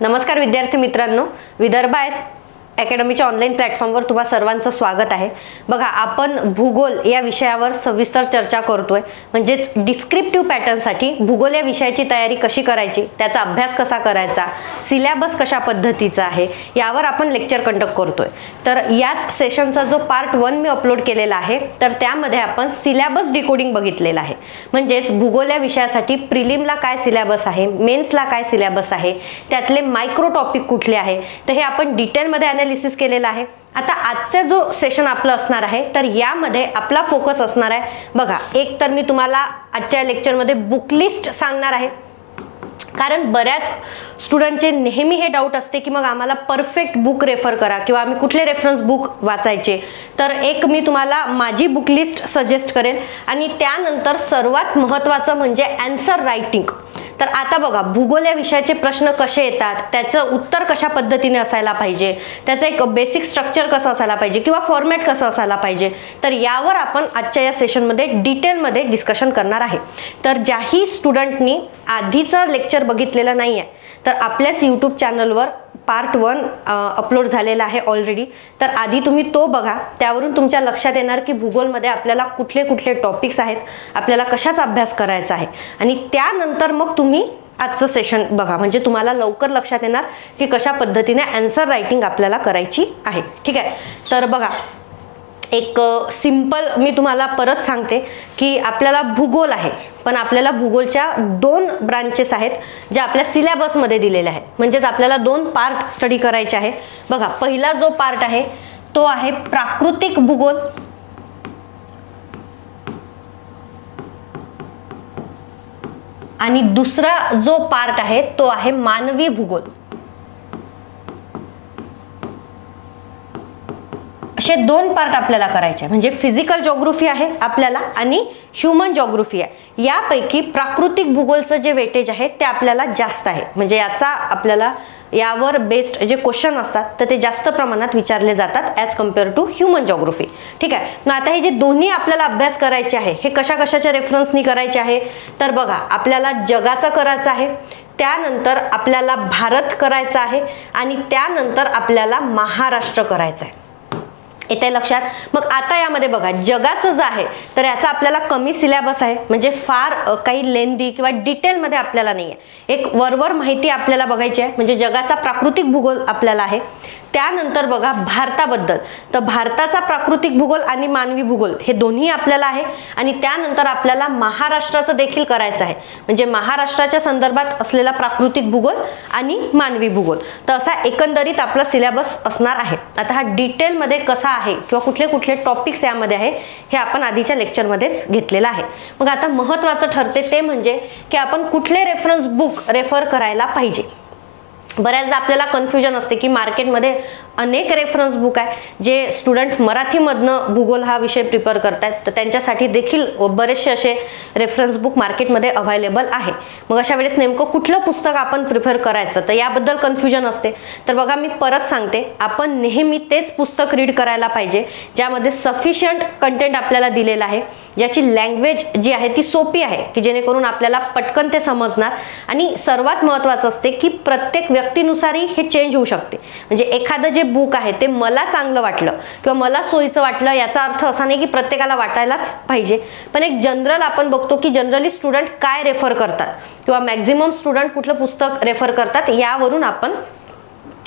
नमस्कार विद्यार्थी मित्रांनो, विदर्भ अकॅडमीच्या ऑनलाईन प्लॅटफॉर्मवर तुम्हा सर्वांचं स्वागत आहे। बघा, आपण भूगोल या विषयावर सविस्तर चर्चा करतोय, म्हणजेच डिस्क्रिप्टिव्ह पॅटर्नसाठी भूगोल या विषयाची तयारी कशी करायची, त्याचा अभ्यास कसा करायचा, सिलेबस कशा पद्धतीचा आहे यावर आपण लेक्चर कंडक्ट करतोय। तर याच सेशनचा जो पार्ट 1 मी अपलोड केलेला आहे, तर त्यामध्ये आपण सिलेबस डिकोडिंग बघितलेला आहे। म्हणजेच भूगोल या विषयासाठी प्रिलिमला काय सिलेबस आहे, मेन्सला काय सिलेबस आहे, त्यातले मायक्रो टॉपिक कुठले आहे, तर हे आपण डिटेलमध्ये एनालिसिस केलेला आहे। आता आजचा जो सेशन आपलं असणार आहे, तर यामध्ये आपला फोकस असणार आहे, बघा, एक तर मी तुम्हाला आजच्या लेक्चरमध्ये बुक लिस्ट सांगणार आहे, कारण बऱ्याच स्टुडंटचे नेहमी हे डाऊट असते की मग आम्हाला परफेक्ट बुक रेफर करा किंवा आम्ही कुठले रेफरन्स बुक वाचायचे। तर एक मी तुम्हाला माझी बुक लिस्ट सजेस्ट करेन आणि त्यानंतर सर्वात महत्त्वाचं म्हणजे आन्सर रायटिंग। तर आता बघा, भूगोल या विषयाचे प्रश्न कसे येतात, त्याचं उत्तर कशा पद्धतीने असायला पाहिजे, त्याचं एक बेसिक स्ट्रक्चर कसं असायला पाहिजे किंवा फॉर्मॅट कसं असायला पाहिजे, तर यावर आपण आजच्या या सेशनमध्ये डिटेलमध्ये डिस्कशन करणार आहे। तर ज्याही स्टुडंटनी आधीचं लेक्चर बघितलेलं नाही आहे, तर आपल्याच यूट्यूब चॅनलवर पार्ट 1 अपलोड झालेला आहे ऑलरेडी। तर आधी तुम्ही तो बघा, त्यावरून तुमच्या लक्षात येणार की भूगोलमध्ये आपल्याला कुठले कुठले टॉपिक्स आहेत, आपल्याला कशाचा अभ्यास करायचा आहे, आणि त्यानंतर मग तुम्ही आजचं सेशन बघा, म्हणजे तुम्हाला लवकर लक्षात येणार की कशा पद्धतीने आन्सर रायटिंग आपल्याला करायची आहे। ठीक आहे, तर बघा, एक सिंपल मी तुम्हाला परत सांगते की आपल्याला भूगोल आहे, पण आपल्याला भूगोलच्या 2 ब्रांचेस आहेत ज्या आपल्या सिलेबसमध्ये दिलेल्या आहेत, म्हणजेच आपल्याला 2 पार्ट स्टडी करायचे आहेत। बघा, पहिला जो पार्ट आहे तो आहे प्राकृतिक भूगोल, आणि दुसरा जो पार्ट आहे तो आहे मानवी भूगोल। असे 2 पार्ट आपल्याला करायचे, म्हणजे फिजिकल जिओग्राफी आहे आपल्याला आणि ह्यूमन जिओग्राफी आहे। यापैकी प्राकृतिक भूगोलचं जे वेटेज आहे ते आपल्याला जास्त आहे, म्हणजे याचा आपल्याला यावर बेस्ड जे क्वेश्चन असतात तर ते जास्त प्रमाणात विचारले जातात as compare to human geography. ठीक आहे, मग आता हे जे दोन्ही आपल्याला अभ्यास करायचे आहे, हे कशा कशाच्या रेफरन्सनी करायचे आहे, तर बघा, आपल्याला जगाचा करायचा आहे, त्यानंतर आपल्याला भारत करायचा आहे, आणि त्यानंतर आपल्याला महाराष्ट्र करायचं आहे। येते लक्षात? मग आता यामध्ये बघा, जगाचं जे आहे तर याचा आपल्याला कमी सिलेबस आहे, म्हणजे फार काही लेंदी किंवा डिटेलमध्ये आपल्याला नाही आहे, एक वरवर माहिती आपल्याला बघायची आहे, म्हणजे जगाचा प्राकृतिक भूगोल आपल्याला आहे। त्यानंतर बघा, भारताबद्दल, तर भारताचा प्राकृतिक भूगोल आणि मानवी भूगोल हे दोन्ही आपल्याला आहे, आणि त्यानंतर आपल्याला महाराष्ट्राचं देखील करायचं आहे, म्हणजे महाराष्ट्राच्या संदर्भात असलेला प्राकृतिक भूगोल आणि मानवी भूगोल। तर असा एकंदरीत आपला सिलेबस असणार आहे। आता हा डिटेलमध्ये कसा आहे किंवा कुठले कुठले टॉपिक्स यामध्ये आहे हे आपण आधीच्या लेक्चरमध्येच घेतलेलं आहे। मग आता महत्त्वाचं ठरते ते म्हणजे की आपण कुठले रेफरन्स बुक रेफर करायला पाहिजे। बऱ्याचदा आपल्याला कन्फ्युजन असते की मार्केटमध्ये अनेक रेफरन्स बुक आहे, जे स्टुडंट मराठीमधनं भूगोल हा विषय प्रिपेअर करतात, तर त्यांच्यासाठी देखील बरेचसे असे रेफरन्स बुक मार्केटमध्ये अवेलेबल आहे। मग अशा वेळेस नेमकं कुठलं पुस्तक आपण प्रिफर करायचं, तर याबद्दल कन्फ्युजन असते। तर बघा, मी परत सांगते, आपण नेहमी तेच पुस्तक रीड करायला पाहिजे ज्यामध्ये सफिशियंट कंटेंट आपल्याला दिलेलं आहे, ज्याची लँग्वेज जी आहे ती सोपी आहे, की जेणेकरून आपल्याला पटकन ते समजणार, आणि सर्वात महत्त्वाचं असते की प्रत्येक व्यक्तीनुसारही हे चेंज होऊ शकते। म्हणजे एखादं जे बुक आहे ते मला चांगलं वाटलं किंवा मला सोयीचं वाटलं, याचा अर्थ असा नाही की प्रत्येकाला वाटायलाच पाहिजे, पण एक जनरल आपण बघतो की जनरली स्टुडंट काय रेफर करतात किंवा मॅक्झिमम स्टुडंट कुठलं पुस्तक रेफर करतात, यावरून आपण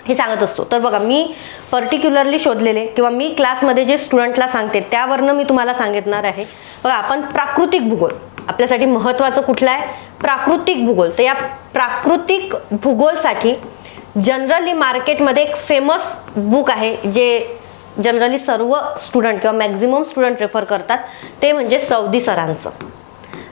हे सांगत असतो। तर बघा, मी पर्टिक्युलरली शोधलेले किंवा मी क्लासमध्ये जे स्टुडंटला सांगते त्यावरनं मी तुम्हाला सांगितणार आहे। बघा, आपण प्राकृतिक भूगोल आपल्यासाठी महत्त्वाचं कुठलं आहे, प्राकृतिक भूगोल। तर या प्राकृतिक भूगोलसाठी जनरली मार्केटमध्ये एक फेमस बुक आहे जे जनरली सर्व स्टुडंट किंवा मॅक्झिमम स्टुडंट रेफर करतात, ते म्हणजे सौदी सरांचं।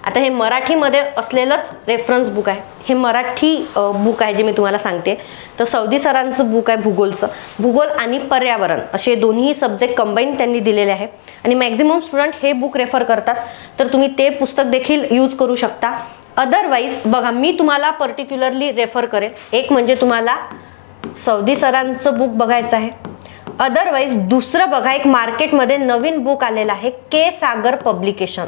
आता हे मराठीमध्ये असलेलंच रेफरन्स बुक आहे, हे मराठी बुक आहे जे मी तुम्हाला सांगते। तर सौदी सरांचं बुक आहे भूगोलचं, भूगोल आणि पर्यावरण असे दोन्ही सब्जेक्ट कंबाईन त्यांनी दिलेले आहे, आणि मॅक्झिमम स्टुडंट हे बुक रेफर करतात, तर तुम्ही ते पुस्तक देखील यूज करू शकता। अदरवाईज बघा, मी तुम्हाला पर्टिक्युलरली रेफर करेन, एक म्हणजे तुम्हाला सौदी सरांचं बुक बघायचं आहे, अदरवाईज दुसरं बघा, एक मार्केटमध्ये नवीन बुक आलेलं आहे के सागर पब्लिकेशन।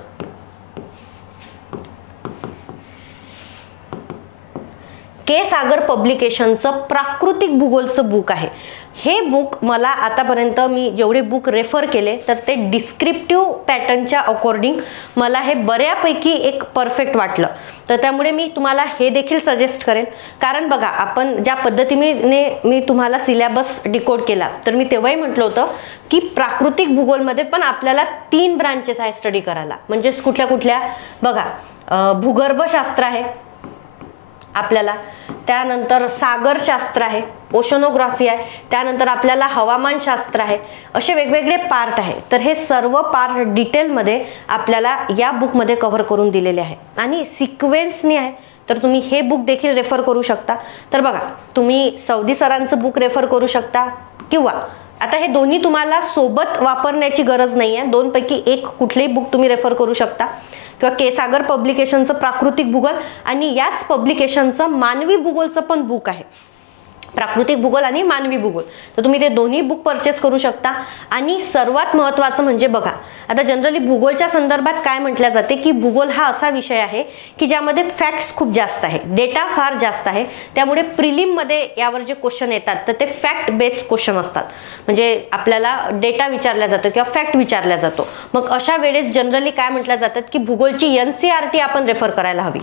के सागर पब्लिकेशनचं प्राकृतिक भूगोलचं बुक आहे. हे बुक मला आतापर्यंत मी जेवढे बुक रेफर केले तर ते डिस्क्रिप्टिव्ह पॅटर्नच्या अकॉर्डिंग मला हे बऱ्यापैकी एक परफेक्ट वाटलं. तर त्यामुळे मी तुम्हाला हे देखील सजेस्ट करेन. कारण बघा, आपण ज्या पद्धतीने मी तुम्हाला सिलेबस डिकोड केला तर मी तेव्हाही म्हटलं होतं की प्राकृतिक भूगोलमध्ये पण आपल्याला 3 ब्रांचेस आहे स्टडी करायला. म्हणजेच कुठल्या कुठल्या बघा, भूगर्भशास्त्र आहे आपल्याला, त्यानंतर सागरशास्त्र आहे, ओशनोग्राफी आहे, त्यानंतर आपल्याला हवामानशास्त्र आहे, असे वेगवेगळे पार्ट आहे. तर हे सर्व पार्ट डिटेलमध्ये आपल्याला या बुकमध्ये कव्हर करून दिलेले आहे आणि सिक्वेन्सनी आहे. तर तुम्ही हे बुक देखील रेफर करू शकता. तर बघा, तुम्ही सौदी सरांचं बुक रेफर करू शकता किंवा आता हे दोन्ही तुम्हाला सोबत वापरण्याची गरज नाही आहे. 2 पैकी एक कुठलेही बुक तुम्ही रेफर करू शकता किंवा के सागर पब्लिकेशनचं प्राकृतिक भूगोल आणि याच पब्लिकेशनचं मानवी भूगोलचं पण बुक आहे, प्राकृतिक भूगोल आणि मानवी भूगोल. तर तुम्ही ते दोन्ही बुक परचेस करू शकता. आणि सर्वात महत्त्वाचं म्हणजे बघा, आता जनरली भूगोलच्या संदर्भात काय म्हटलं जाते की भूगोल हा असा विषय आहे की ज्यामध्ये फॅक्ट्स खूप जास्त आहे, डेटा फार जास्त आहे. त्यामुळे प्रिलिममध्ये यावर जे क्वेश्चन येतात तर ते फॅक्ट बेस्ड क्वेश्चन असतात. म्हणजे आपल्याला डेटा विचारला जातो किंवा फॅक्ट विचारला जातो. मग अशा वेळेस जनरली काय म्हटलं जातात की भूगोलची NCERT आपण रेफर करायला हवी.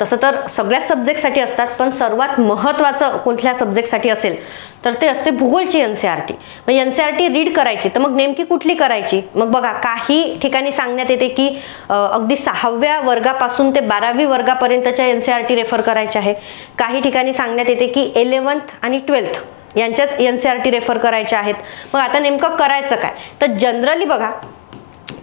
तसं तर सगळ्याच सब्जेक्टसाठी असतात, पण सर्वात महत्त्वाचं कुठल्या सब्जेक्टसाठी असेल तर ते असते भूगोलची NCERT. मग NCERT रीड करायची तर मग नेमकी कुठली करायची? मग बघा, काही ठिकाणी सांगण्यात येते की अगदी 6व्या वर्गापासून ते 12वी वर्गापर्यंतच्या NCERT रेफर करायच्या आहे. काही ठिकाणी सांगण्यात येते की 11th आणि 12th यांच्याच NCERT रेफर करायच्या आहेत. मग आता नेमकं करायचं काय? तर जनरली बघा,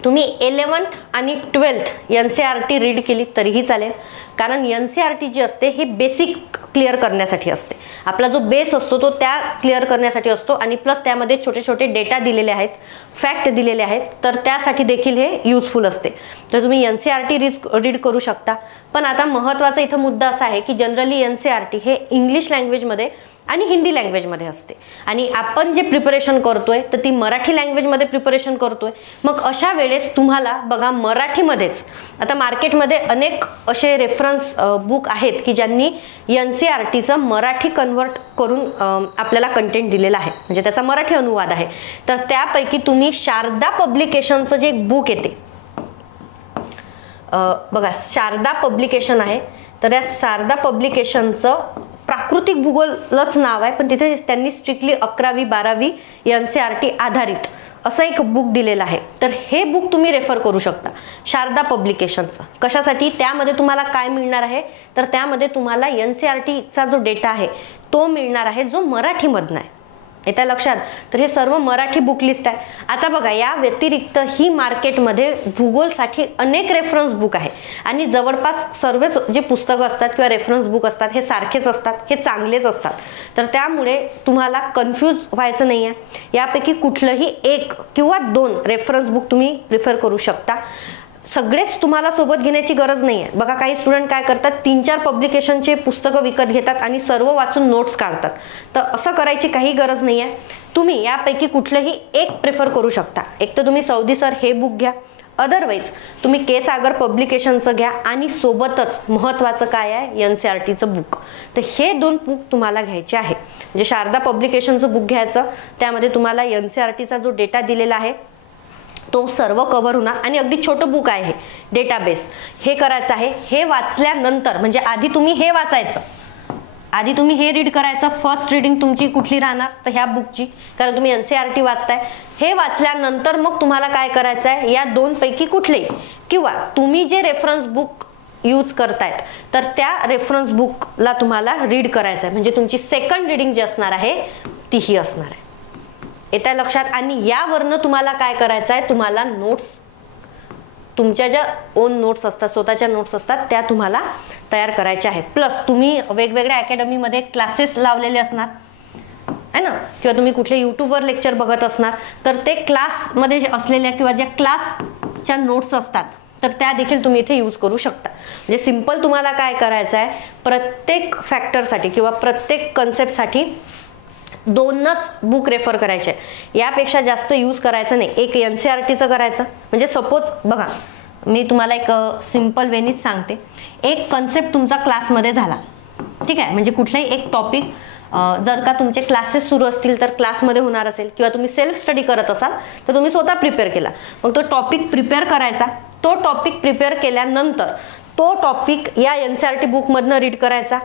तुम्ही 11th आणि 12th NCERT रीड केली तरीही चालेल. कारण NCERT जी असते ही बेसिक क्लिअर करण्यासाठी असते. आपला जो बेस असतो तो त्या क्लिअर करण्यासाठी असतो आणि प्लस त्यामध्ये छोटे छोटे डेटा दिलेले आहेत, फॅक्ट दिलेले आहेत, तर त्यासाठी देखील हे युजफुल असते. तर तुम्ही NCERT रीड करू शकता. पण आता महत्त्वाचा इथं मुद्दा असा आहे की जनरली NCERT हे इंग्लिश लँग्वेजमध्ये आणि हिंदी लँग्वेजमध्ये असते आणि आपण जे प्रिपरेशन करतोय तर ती मराठी लँग्वेजमध्ये प्रिपरेशन करतोय. मग अशा वेळेस तुम्हाला बघा, मराठीमध्येच आता मार्केटमध्ये अनेक असे रेफरन्स बुक आहेत की ज्यांनी NCERTचं मराठी कन्वर्ट करून आपल्याला कंटेंट दिलेलं आहे, म्हणजे त्याचा मराठी अनुवाद आहे. तर त्यापैकी तुम्ही शारदा पब्लिकेशनचं जे बुक येते बघा, शारदा पब्लिकेशन आहे. तर या शारदा पब्लिकेशनचं प्राकृतिक भूगोलच नाव आहे, पण तिथे त्यांनी स्ट्रिक्टली 11वी 12वी NCERT आधारित असं एक बुक दिलेलं आहे. तर हे बुक तुम्ही रेफर करू शकता शारदा पब्लिकेशनचं. कशासाठी? त्यामध्ये तुम्हाला काय मिळणार आहे तर त्यामध्ये तुम्हाला NCERTचा जो डेटा आहे तो मिळणार आहे जो मराठीमधनं आहे. येत्या लक्षात? तर हे सर्व मराठी बुक लिस्ट आहे. आता बघा, या व्यतिरिक्त ही मार्केटमध्ये भूगोलसाठी अनेक रेफरन्स बुक आहे आणि जवळपास सर्वच जे पुस्तकं असतात किंवा रेफरन्स बुक असतात हे सारखेच असतात, हे चांगलेच असतात. तर त्यामुळे तुम्हाला कन्फ्यूज व्हायचं नाही आहे. यापैकी कुठलंही 1 किंवा 2 रेफरन्स बुक तुम्ही प्रिफर करू शकता. सगळेच तुम्हाला सोबत घेण्याची गरज नाही आहे. बघा, काही स्टुडंट काय करतात, 3-4 पब्लिकेशनचे पुस्तकं विकत घेतात आणि सर्व वाचून नोट्स काढतात. तर असं करायची काही गरज नाही आहे. तुम्ही यापैकी कुठलंही 1 प्रिफर करू शकता. एक तर तुम्ही सौदी सर हे बुक घ्या, अदरवाईज तुम्ही के सागर पब्लिकेशनचं घ्या आणि सोबतच महत्त्वाचं काय आहे NCERTचं बुक. तर हे 2 बुक तुम्हाला घ्यायचे आहे. म्हणजे शारदा पब्लिकेशनचं बुक घ्यायचं, त्यामध्ये तुम्हाला NCERTचा जो डेटा दिलेला आहे तो सर्व कव्हर होणार आणि अगदी छोटं बुक आहे हे डेटाबेस. हे करायचं आहे. हे वाचल्यानंतर म्हणजे आधी तुम्ही हे वाचायचं, आधी तुम्ही हे रीड करायचं. फर्स्ट रीडिंग तुमची कुठली राहणार तर ह्या बुकची, कारण तुम्ही NCERT वाचताय. हे वाचल्यानंतर मग तुम्हाला काय करायचं आहे, या 2 पैकी कुठले किंवा तुम्ही जे रेफरन्स बुक यूज करतायत तर त्या रेफरन्स बुकला तुम्हाला रीड करायचं आहे. म्हणजे तुमची सेकंड रीडिंग जी असणार आहे तीही असणार आहे. येत्या लक्षात? आणि यावरनं तुम्हाला काय करायचं आहे, तुम्हाला नोट्स, तुमच्या ज्या ओन नोट्स असतात, स्वतःच्या नोट्स असतात, त्या तुम्हाला तयार करायच्या आहेत. प्लस तुम्ही वेगवेगळ्या अकॅडमीमध्ये क्लासेस लावलेले असणार आहे ना, किंवा तुम्ही कुठले यूट्यूबवर लेक्चर बघत असणार, तर ते क्लासमध्ये असलेल्या किंवा ज्या क्लासच्या नोट्स असतात तर त्या देखील तुम्ही इथे यूज करू शकता. म्हणजे सिंपल तुम्हाला काय करायचं आहे, प्रत्येक फॅक्टरसाठी किंवा प्रत्येक कन्सेप्टसाठी 2च बुक रेफर करायचे. यापेक्षा जास्त यूज करायचं नाही. एक NCERTचं करायचं. म्हणजे सपोज बघा, मी तुम्हाला एक सिंपल वेनीच सांगते. एक कन्सेप्ट तुमचा क्लासमध्ये झाला, ठीक आहे. म्हणजे कुठलाही एक टॉपिक जर का तुमचे क्लासेस सुरू असतील तर क्लासमध्ये होणार असेल, किंवा तुम्ही सेल्फ स्टडी करत असाल तर तुम्ही स्वतः प्रिपेअर केला, मग तो टॉपिक प्रिपेअर करायचा. तो टॉपिक प्रिपेअर केल्यानंतर तो टॉपिक या NCERT बुकमधनं रीड करायचा.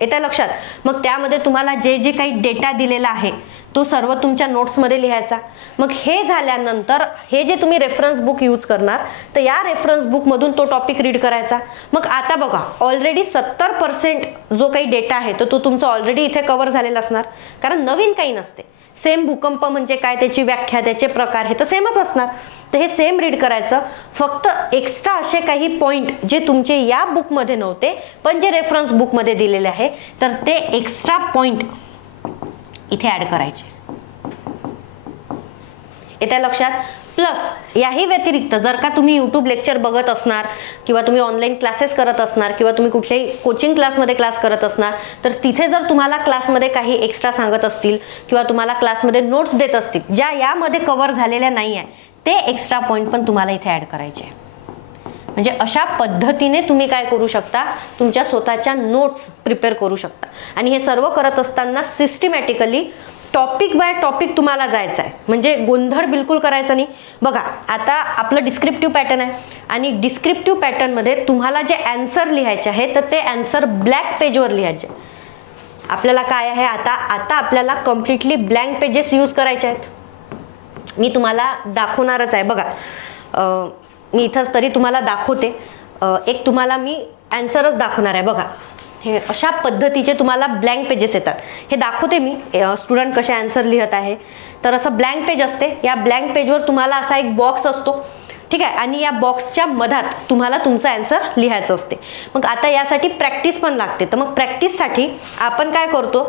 येत्या लक्षात. मग त्यामध्ये तुम्हाला जे जे काही डेटा दिलेला आहे तो सर्व तुमच्या नोट्समध्ये लिहायचा. मग हे झाल्यानंतर हे जे तुम्ही रेफरन्स बुक यूज करणार तर या रेफरन्स बुकमधून तो टॉपिक रीड करायचा. मग आता बघा ऑलरेडी 70% जो काही डेटा आहे तो तुमचा ऑलरेडी इथे कव्हर झालेला असणार, कारण नवीन काही नसते. सेम भूकंप म्हणजे काय, त्याची व्याख्या, त्याचे प्रकार हे तर सेमच असणार. तर हे सेम रीड करायचं. फक्त एक्स्ट्रा असे काही पॉइंट जे तुमचे या बुकमध्ये नव्हते पण जे रेफरन्स बुकमध्ये दिलेले आहे तर ते एक्स्ट्रा पॉइंट इथे ऍड करायचे. येत्या लक्षात. प्लस याही व्यतिरिक्त जर का तुम्ही यूट्यूब लेक्चर बघत असणार, किंवा तुम्ही ऑनलाईन क्लासेस करत असणार, किंवा तुम्ही कुठल्याही कोचिंग क्लासमध्ये क्लास करत असणार, तर तिथे जर तुम्हाला क्लासमध्ये काही एक्स्ट्रा सांगत असतील किंवा तुम्हाला क्लासमध्ये नोट्स देत असतील ज्या यामध्ये कव्हर झालेल्या नाही आहे, ते एक्स्ट्रा पॉइंट पण तुम्हाला इथे ऍड करायचे. म्हणजे अशा पद्धतीने तुम्ही काय करू शकता, तुमच्या स्वतःच्या नोट्स प्रिपेअर करू शकता. आणि हे सर्व करत असताना सिस्टमॅटिकली टॉपिक बाय टॉपिक तुम्हाला जायचं आहे. म्हणजे गोंधळ बिलकुल करायचा नाही. बघा आता आपलं डिस्क्रिप्टिव्ह पॅटर्न आहे, आणि डिस्क्रिप्टिव्ह पॅटर्नमध्ये तुम्हाला जे आन्सर लिहायचे आहे तर ते आन्सर ब्लॅक पेजवर लिहायचे. आपल्याला काय आहे, आता आपल्याला कम्प्लिटली ब्लँक पेजेस यूज करायचे आहेत. मी तुम्हाला दाखवणारच आहे. बघा मी इथंच तरी तुम्हाला दाखवते. एक तुम्हाला मी आन्सरच दाखवणार आहे. बघा हे अशा पद्धतीचे तुम्हाला ब्लँक पेजेस येतात. हे दाखवते मी स्टुडंट कसे आन्सर लिहत आहे. तर असं ब्लँक पेज असते. या ब्लँक पेजवर तुम्हाला असा एक बॉक्स असतो, ठीक आहे, आणि या बॉक्सच्या मधात तुम्हाला तुमचा आन्सर लिहायचं असते. मग आता यासाठी प्रॅक्टिस पण लागते. तर मग प्रॅक्टिससाठी आपण काय करतो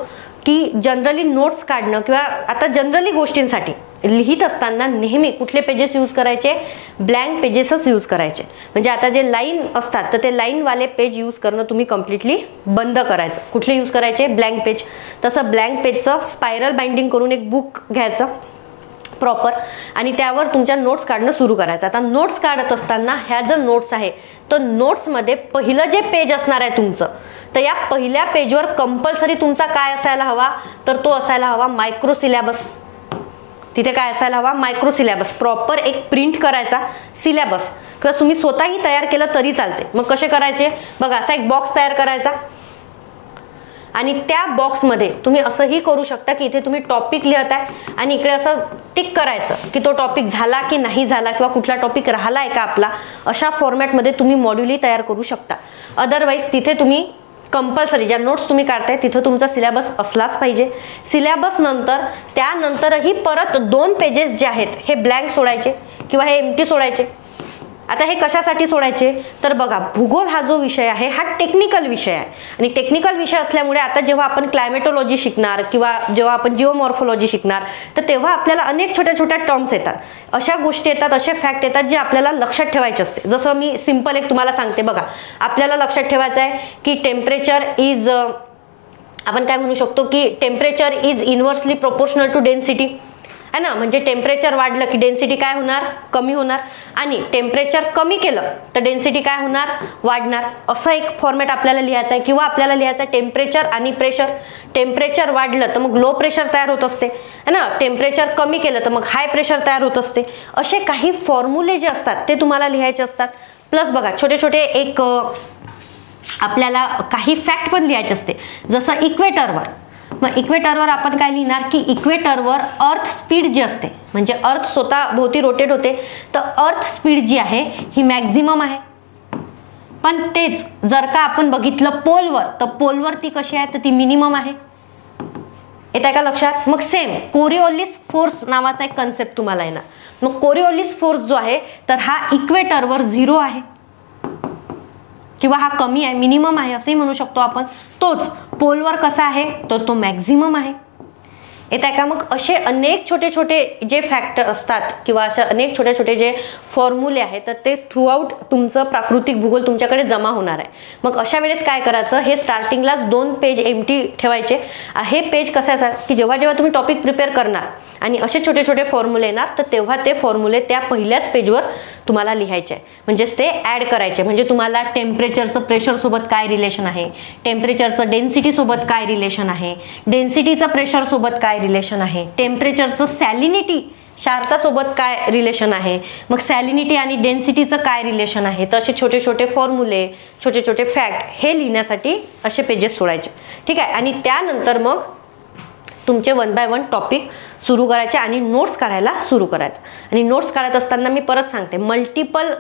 की जनरली नोट्स काढणं, किंवा आता जनरली गोष्टींसाठी लिहित असताना नेहमी कुठले पेजेस यूज करायचे, ब्लँक पेजेसच यूज करायचे. म्हणजे आता जे लाईन असतात तर ते लाईनवाले पेज यूज करणं तुम्ही कम्प्लिटली बंद करायचं. कुठले यूज करायचे, ब्लँक पेज. तसं ब्लँक पेजचं स्पायरल बाइंडिंग करून एक बुक घ्यायचं प्रॉपर, आणि त्यावर तुमच्या नोट्स काढणं सुरू करायचं. आता नोट्स काढत असताना ह्या जर नोट्स आहे तर नोट्समध्ये पहिलं जे पेज असणार आहे तुमचं, तर या पहिल्या पेजवर कंपल्सरी तुमचा काय असायला हवा, तर तो असायला हवा मायक्रो सिलेबस. तिथे काय असायला हवा, मायक्रो सिलेबस. प्रॉपर एक प्रिंट करायचा सिलेबस, किंवा तुम्ही स्वतःही तयार केलं तरी चालते. मग कसे करायचे, बघा असा एक बॉक्स तयार करायचा, आणि त्या बॉक्समध्ये तुम्ही असंही करू शकता की इथे तुम्ही टॉपिक लिहत आहे आणि इकडे असं टिक करायचं की तो टॉपिक झाला की नाही झाला, किंवा कुठला टॉपिक राहिला आहे का आपला. अशा फॉर्मॅटमध्ये तुम्ही मॉड्यूलही तयार करू शकता. अदरवाईज तिथे तुम्ही कंपल्सरी ज्या नोट्स तुम्ही काढताय तिथं तुमचा सिलेबस असलाच पाहिजे. सिलेबस नंतर त्यानंतरही परत 2 पेजेस जे आहेत हे ब्लँक सोडायचे किंवा हे एम्प्टी सोडायचे. आता हे कशासाठी सोडायचे, तर बघा भूगोल हा जो विषय आहे हा टेक्निकल विषय आहे, आणि टेक्निकल विषय असल्यामुळे आता जेव्हा आपण क्लायमेटोलॉजी शिकणार किंवा जेव्हा आपण जिओमॉर्फोलॉजी शिकणार तर तेव्हा आपल्याला अनेक छोट्या छोट्या टर्म्स येतात, अशा गोष्टी येतात, असे फॅक्ट येतात जे आपल्याला लक्षात ठेवायचे असते. जसं मी सिंपल एक तुम्हाला सांगते. बघा आपल्याला लक्षात ठेवायचं आहे की टेम्परेचर इज, आपण काय म्हणू शकतो की temperature is inversely proportional to density है ना. म्हणजे टेम्परेचर वाढलं की डेन्सिटी काय होणार, कमी होणार, आणि टेम्परेचर कमी केलं तर डेन्सिटी काय होणार, वाढणार. असं एक फॉर्मॅट आपल्याला लिहायचा आहे. किंवा आपल्याला लिहायचं आहे टेम्परेचर आणि प्रेशर. टेम्परेचर वाढलं तर मग लो प्रेशर तयार होत असते है ना, टेम्परेचर कमी केलं तर मग हाय प्रेशर तयार होत असते. असे काही फॉर्म्युले जे असतात ते तुम्हाला लिहायचे असतात. प्लस बघा छोटे छोटे एक आपल्याला काही फॅक्ट पण लिहायचे असते. जसं इक्वेटरवर, मग इक्वेटरवर आपण काय लिहिणार की इक्वेटरवर अर्थ स्पीड जी असते, म्हणजे अर्थ स्वतः भोवती रोटेट होते, तर अर्थ स्पीड जी आहे ही मॅक्झिमम आहे. पण तेच जर का आपण बघितलं पोलवर, तर पोलवर ती कशी आहे, तर ती मिनिमम आहे. येत आहे का लक्षात. मग सेम कोरिओलिस फोर्स नावाचा एक कन्सेप्ट तुम्हाला येणार. मग कोरिओलिस फोर्स जो आहे तर हा इक्वेटरवर 0 आहे, किंवा हा कमी आहे, मिनिमम आहे असंही म्हणू शकतो आपण. तोच पोलवर कसा आहे तर तो मॅक्झिमम आहे. येत आहे का? मग असे अनेक छोटे छोटे जे फॅक्टर असतात किंवा अशा अनेक छोटे छोटे जे फॉर्म्युले आहेत तर ते थ्रूआउट तुमचं प्राकृतिक भूगोल तुमच्याकडे जमा होणार आहे. मग अशा वेळेस काय करायचं, हे स्टार्टिंगलाच 2 पेज एम्प्टी ठेवायचे. हे पेज कसं असं की जेव्हा जेव्हा तुम्ही टॉपिक प्रिपेअर करणार आणि असे छोटे छोटे फॉर्म्युले येणार तर तेव्हा ते फॉर्म्युले त्या पहिल्याच पेजवर तुम्हाला लिहायचे आहे, म्हणजेच ते ॲड करायचे. म्हणजे तुम्हाला टेम्परेचरचं प्रेशरसोबत काय रिलेशन आहे, टेम्परेचरचं डेन्सिटीसोबत काय रिलेशन आहे, डेन्सिटीचं प्रेशरसोबत काय रिलेशन आहे, टेम्परेचरचं सॅलिनिटी क्षारतासोबत काय रिलेशन आहे, मग सॅलिनिटी आणि डेन्सिटीचं काय रिलेशन आहे. तर असे छोटे छोटे फॉर्म्युले, छोटे छोटे फॅक्ट हे लिहिण्यासाठी असे पेजेस सोडायचे. ठीक आहे. आणि त्यानंतर मग तुमचे 1 बाय 1 टॉपिक सुरू करायचे आणि नोट्स काढायला सुरू करायचं. आणि नोट्स काढत असताना मी परत सांगते, मल्टिपल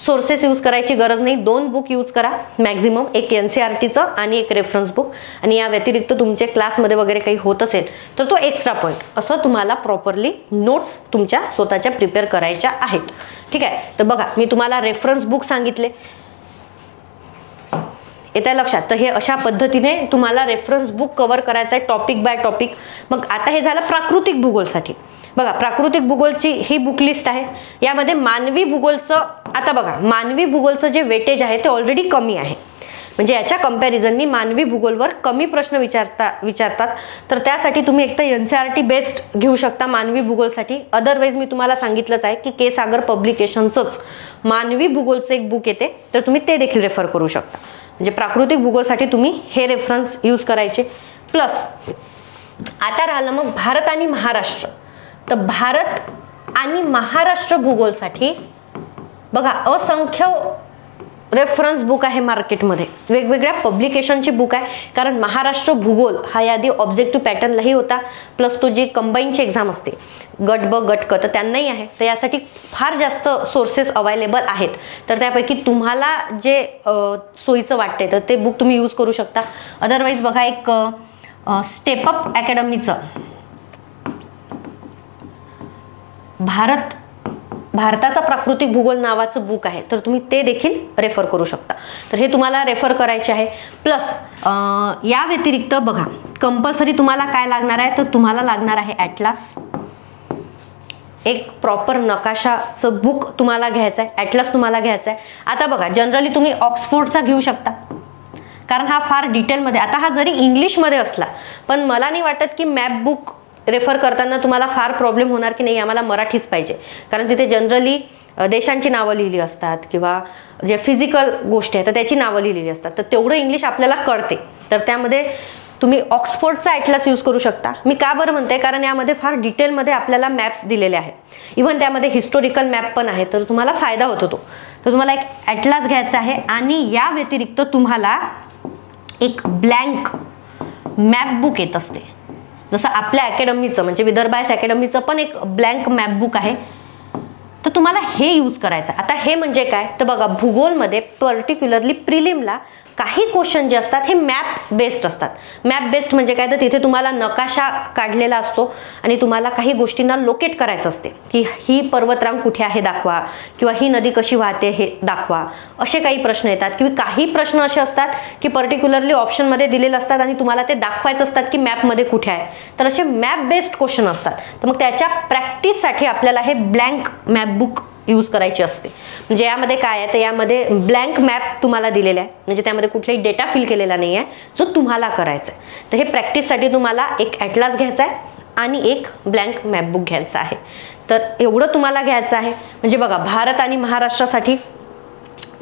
सोर्सेस यूज करायची गरज नाही. 2 बुक यूज करा मॅक्झिमम, एक NCERTचं आणि एक रेफरन्स बुक. आणि या व्यतिरिक्त तुमचे क्लासमध्ये वगैरे काही होत असेल तर तो एक्स्ट्रा पॉईंट. असं तुम्हाला प्रॉपरली नोट्स तुमच्या स्वतःच्या प्रिपेअर करायच्या आहेत. ठीक आहे. तर बघा, मी तुम्हाला रेफरन्स बुक सांगितले, येत्या लक्षात. तर हे अशा पद्धतीने तुम्हाला रेफरन्स बुक कव्हर करायचं आहे टॉपिक बाय टॉपिक. मग आता हे झालं प्राकृतिक भूगोलसाठी. बघा, प्राकृतिक भूगोलची ही बुक लिस्ट आहे. यामध्ये मानवी भूगोलचं, आता बघा, मानवी भूगोलचं जे वेटेज आहे ते ऑलरेडी कमी आहे. म्हणजे याच्या कंपॅरिझननी मानवी भूगोलवर कमी प्रश्न विचारतात. तर त्यासाठी तुम्ही एक तर NCERT बेस्ड घेऊ शकता मानवी भूगोलसाठी. अदरवाईज मी तुम्हाला सांगितलंच आहे की के सागर पब्लिकेशनचंच मानवी भूगोलचं एक बुक येते, तर तुम्ही ते देखील रेफर करू शकता. म्हणजे प्राकृतिक भूगोलसाठी तुम्ही हे रेफरन्स यूज करायचे. प्लस आता राहिलं मग भारत आणि महाराष्ट्र. तर भारत आणि महाराष्ट्र भूगोलसाठी बघा असंख्य रेफरन्स बुक आहे मार्केटमध्ये, वेगवेगळ्या पब्लिकेशनची बुक आहे. कारण महाराष्ट्र भूगोल हा यादी ऑब्जेक्टिव्ह पॅटर्नलाही होता, प्लस तो जी कंबाईनची एक्झाम असते गट ब गट क तर त्यांनाही आहे. तर यासाठी फार जास्त सोर्सेस अवेलेबल आहेत. तर त्यापैकी तुम्हाला जे सोयीचं वाटते तर ते बुक तुम्ही यूज करू शकता. अदरवाईज बघा, एक स्टेपअप अकॅडमीचं भारताचा प्राकृतिक भूगोल नावाचं बुक आहे, तर तुम्ही ते देखील रेफर करू शकता. तर हे तुम्हाला रेफर करायचे आहे. प्लस या व्यतिरिक्त बघा, कंपल्सरी तुम्हाला काय लागणार आहे, तर तुम्हाला लागणार आहे ॲटलास, एक प्रॉपर नकाशाचं बुक तुम्हाला घ्यायचं आहे. ॲटलास तुम्हाला घ्यायचं आहे. आता बघा, जनरली तुम्ही ऑक्सफोर्डचा घेऊ शकता, कारण हा फार डिटेलमध्ये, आता हा जरी इंग्लिशमध्ये असला पण मला नाही वाटत की मॅप बुक रेफर करताना तुम्हाला फार प्रॉब्लेम होणार की नाही आम्हाला मराठीच पाहिजे. कारण तिथे जनरली देशांची नावं लिहिली असतात किंवा जे फिजिकल गोष्टी आहेत तर त्याची नावं लिहिलेली असतात. तर तेवढं इंग्लिश आपल्याला कळते. तर त्यामध्ये तुम्ही ऑक्सफोर्डचा ॲटलास यूज करू शकता. मी का बरं म्हणते, कारण यामध्ये फार डिटेलमध्ये आपल्याला मॅप्स दिलेले आहेत. इव्हन त्यामध्ये हिस्टोरिकल मॅप पण आहे, तर तुम्हाला फायदा होतो तो. तर तुम्हाला एक ॲटलास घ्यायचा आहे. आणि या व्यतिरिक्त तुम्हाला एक ब्लँक मॅप बुक येत असते, जसं आपल्या अकॅडमीचं म्हणजे विदर्भायस अकॅडमीचं पण एक ब्लँक मॅप बुक आहे. तर तुम्हाला हे यूज करायचं. आता हे म्हणजे काय, तर बघा, भूगोलमध्ये पर्टिक्युलरली प्रिलिमला काही क्वेश्चन जे असतात हे मॅप बेस्ड असतात. मॅप बेस्ड म्हणजे काय, तर तिथे तुम्हाला नकाशा काढलेला असतो आणि तुम्हाला काही गोष्टींना लोकेट करायचं असते की ही पर्वतरांग कुठे आहे दाखवा, किंवा ही नदी कशी वाहते हे दाखवा. असे काही प्रश्न येतात. किंवा काही प्रश्न असे असतात की पर्टिक्युलरली ऑप्शनमध्ये दिलेले असतात आणि तुम्हाला ते दाखवायचं असतात की मॅपमध्ये कुठे आहे. तर असे मॅप बेस्ड क्वेश्चन असतात. तर मग त्याच्या प्रॅक्टिससाठी आपल्याला हे ब्लँक मॅप बुक यूज करायची असते. म्हणजे यामध्ये काय आहे, तर यामध्ये ब्लँक मॅप तुम्हाला दिलेला आहे, म्हणजे त्यामध्ये कुठलाही डेटा फिल केलेला नाही आहे जो तुम्हाला करायचा आहे. तर हे प्रॅक्टिससाठी तुम्हाला एक ॲटलास घ्यायचा आहे आणि एक ब्लँक मॅप बुक घ्यायचा आहे. तर एवढं तुम्हाला घ्यायचं आहे. म्हणजे बघा, भारत आणि महाराष्ट्रासाठी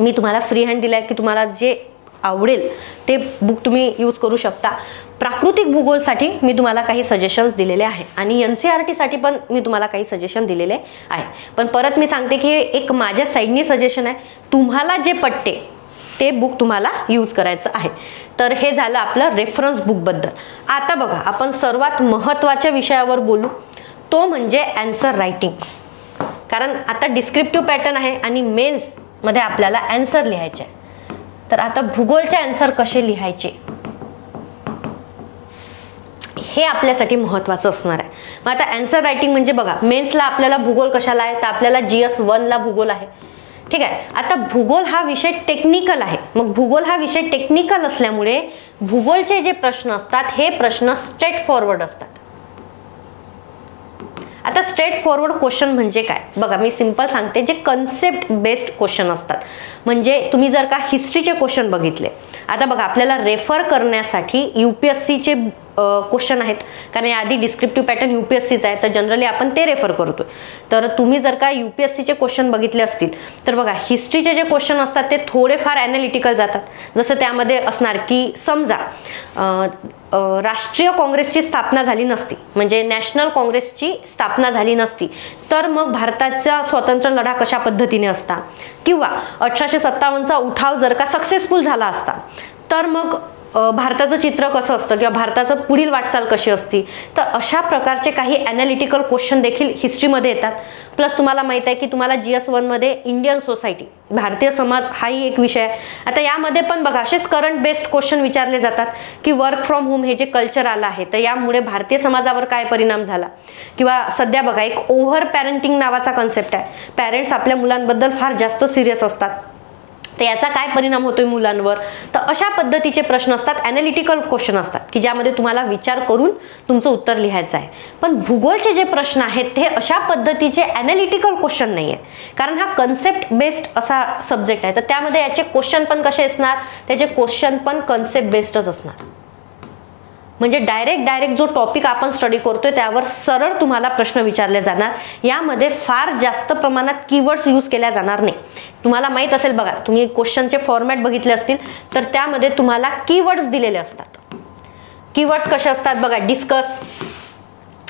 मी तुम्हाला फ्री हँड दिला आहे की तुम्हाला जे आवडेल ते बुक तुम्ही यूज करू शकता. प्राकृतिक भूगोलसाठी मी तुम्हाला काही सजेशन्स दिलेले आहे आणि NCERT पण मी तुम्हाला काही सजेशन दिलेले आहे. पण परत मी सांगते की एक माझ्या साईडनी सजेशन आहे, तुम्हाला जे पटते ते बुक तुम्हाला यूज करायचं आहे. तर हे झालं आपलं रेफरन्स बुकबद्दल. आता बघा, आपण सर्वात महत्त्वाच्या विषयावर बोलू, तो म्हणजे ॲन्सर रायटिंग. कारण आता डिस्क्रिप्टिव्ह पॅटर्न आहे आणि मेन्समध्ये आपल्याला ॲन्सर लिहायचे आहे. तर आता भूगोलचे ॲन्सर कसे लिहायचे हे आपल्यासाठी महत्त्वाचं असणार आहे. मग आता ॲन्सर रायटिंग म्हणजे बघा, मेन्सला आपल्याला भूगोल कशाला आहे, तर आपल्याला GS 1ला भूगोल आहे. ठीक आहे. आता भूगोल हा विषय टेक्निकल आहे. मग भूगोल हा विषय टेक्निकल असल्यामुळे भूगोलचे जे प्रश्न असतात हे प्रश्न स्ट्रेट फॉरवर्ड असतात. आता स्ट्रेट फॉरवर्ड क्वेश्चन म्हणजे काय बघा, मी सिंपल सांगते, जे कन्सेप्ट बेस्ड क्वेश्चन असतात. म्हणजे तुम्ही जर का हिस्ट्रीचे क्वेश्चन बघितले, आता बघा आपल्याला रेफर करण्यासाठी UPSCचे क्वेश्चन आहेत, कारण आधी डिस्क्रिप्टिव्ह पॅटर्न UPSCचा आहे, तर जनरली आपण ते रेफर करतोय. तर तुम्ही जर का UPSCचे क्वेश्चन बघितले असतील तर बघा हिस्ट्रीचे जे क्वेश्चन असतात ते थोडेफार ॲनालिटिकल जातात. जसं त्यामध्ये असणार की समजा राष्ट्रीय काँग्रेसची स्थापना झाली नसती, म्हणजे नॅशनल काँग्रेसची स्थापना झाली नसती, तर मग भारताचा स्वातंत्र्य लढा कशा पद्धतीने असता, किंवा 1857चा उठाव जर का सक्सेसफुल झाला असता तर मग भारताचं चित्र कसं असतं किंवा भारताचं पुढील वाटचाल कशी असती. तर अशा प्रकारचे काही ॲनालिटिकल क्वेश्चन देखील हिस्ट्रीमध्ये येतात. प्लस तुम्हाला माहित आहे की तुम्हाला GS1 मध्ये इंडियन सोसायटी, भारतीय समाज हाही एक विषय आहे. आता यामध्ये पण बघा असेच करंट बेस्ड क्वेश्चन विचारले जातात की वर्क फ्रॉम होम हे जे कल्चर आलं आहे तर यामुळे भारतीय समाजावर काय परिणाम झाला, किंवा सध्या बघा एक ओव्हर पॅरेंटिंग नावाचा कन्सेप्ट आहे. पॅरेंट्स आपल्या मुलांबद्दल फार जास्त सिरियस असतात, तर याचा काय परिणाम होतोय मुलांवर. तर अशा पद्धतीचे प्रश्न असतात, ॲनालिटिकल क्वेश्चन असतात की ज्यामध्ये तुम्हाला विचार करून तुमचं उत्तर लिहायचं आहे. पण भूगोलचे जे प्रश्न आहेत ते अशा पद्धतीचे ॲनालिटिकल क्वेश्चन नाही आहे, कारण हा कन्सेप्ट बेस्ड असा सब्जेक्ट आहे. तर त्यामध्ये याचे क्वेश्चन पण कसे असणार, त्याचे क्वेश्चन पण कन्सेप्ट बेस्डच असणार. म्हणजे डायरेक्ट जो टॉपिक आपण स्टडी करतोय त्यावर सरळ तुम्हाला प्रश्न विचारले जाणार. यामध्ये फार जास्त प्रमाणात कीवर्ड्स यूज केल्या जाणार नाही. तुम्हाला माहित असेल बघा, तुम्ही क्वेश्चनचे फॉर्मॅट बघितले असतील तर त्यामध्ये तुम्हाला कीवर्ड्स दिलेले असतात. कीवर्ड्स कसे असतात बघा, डिस्कस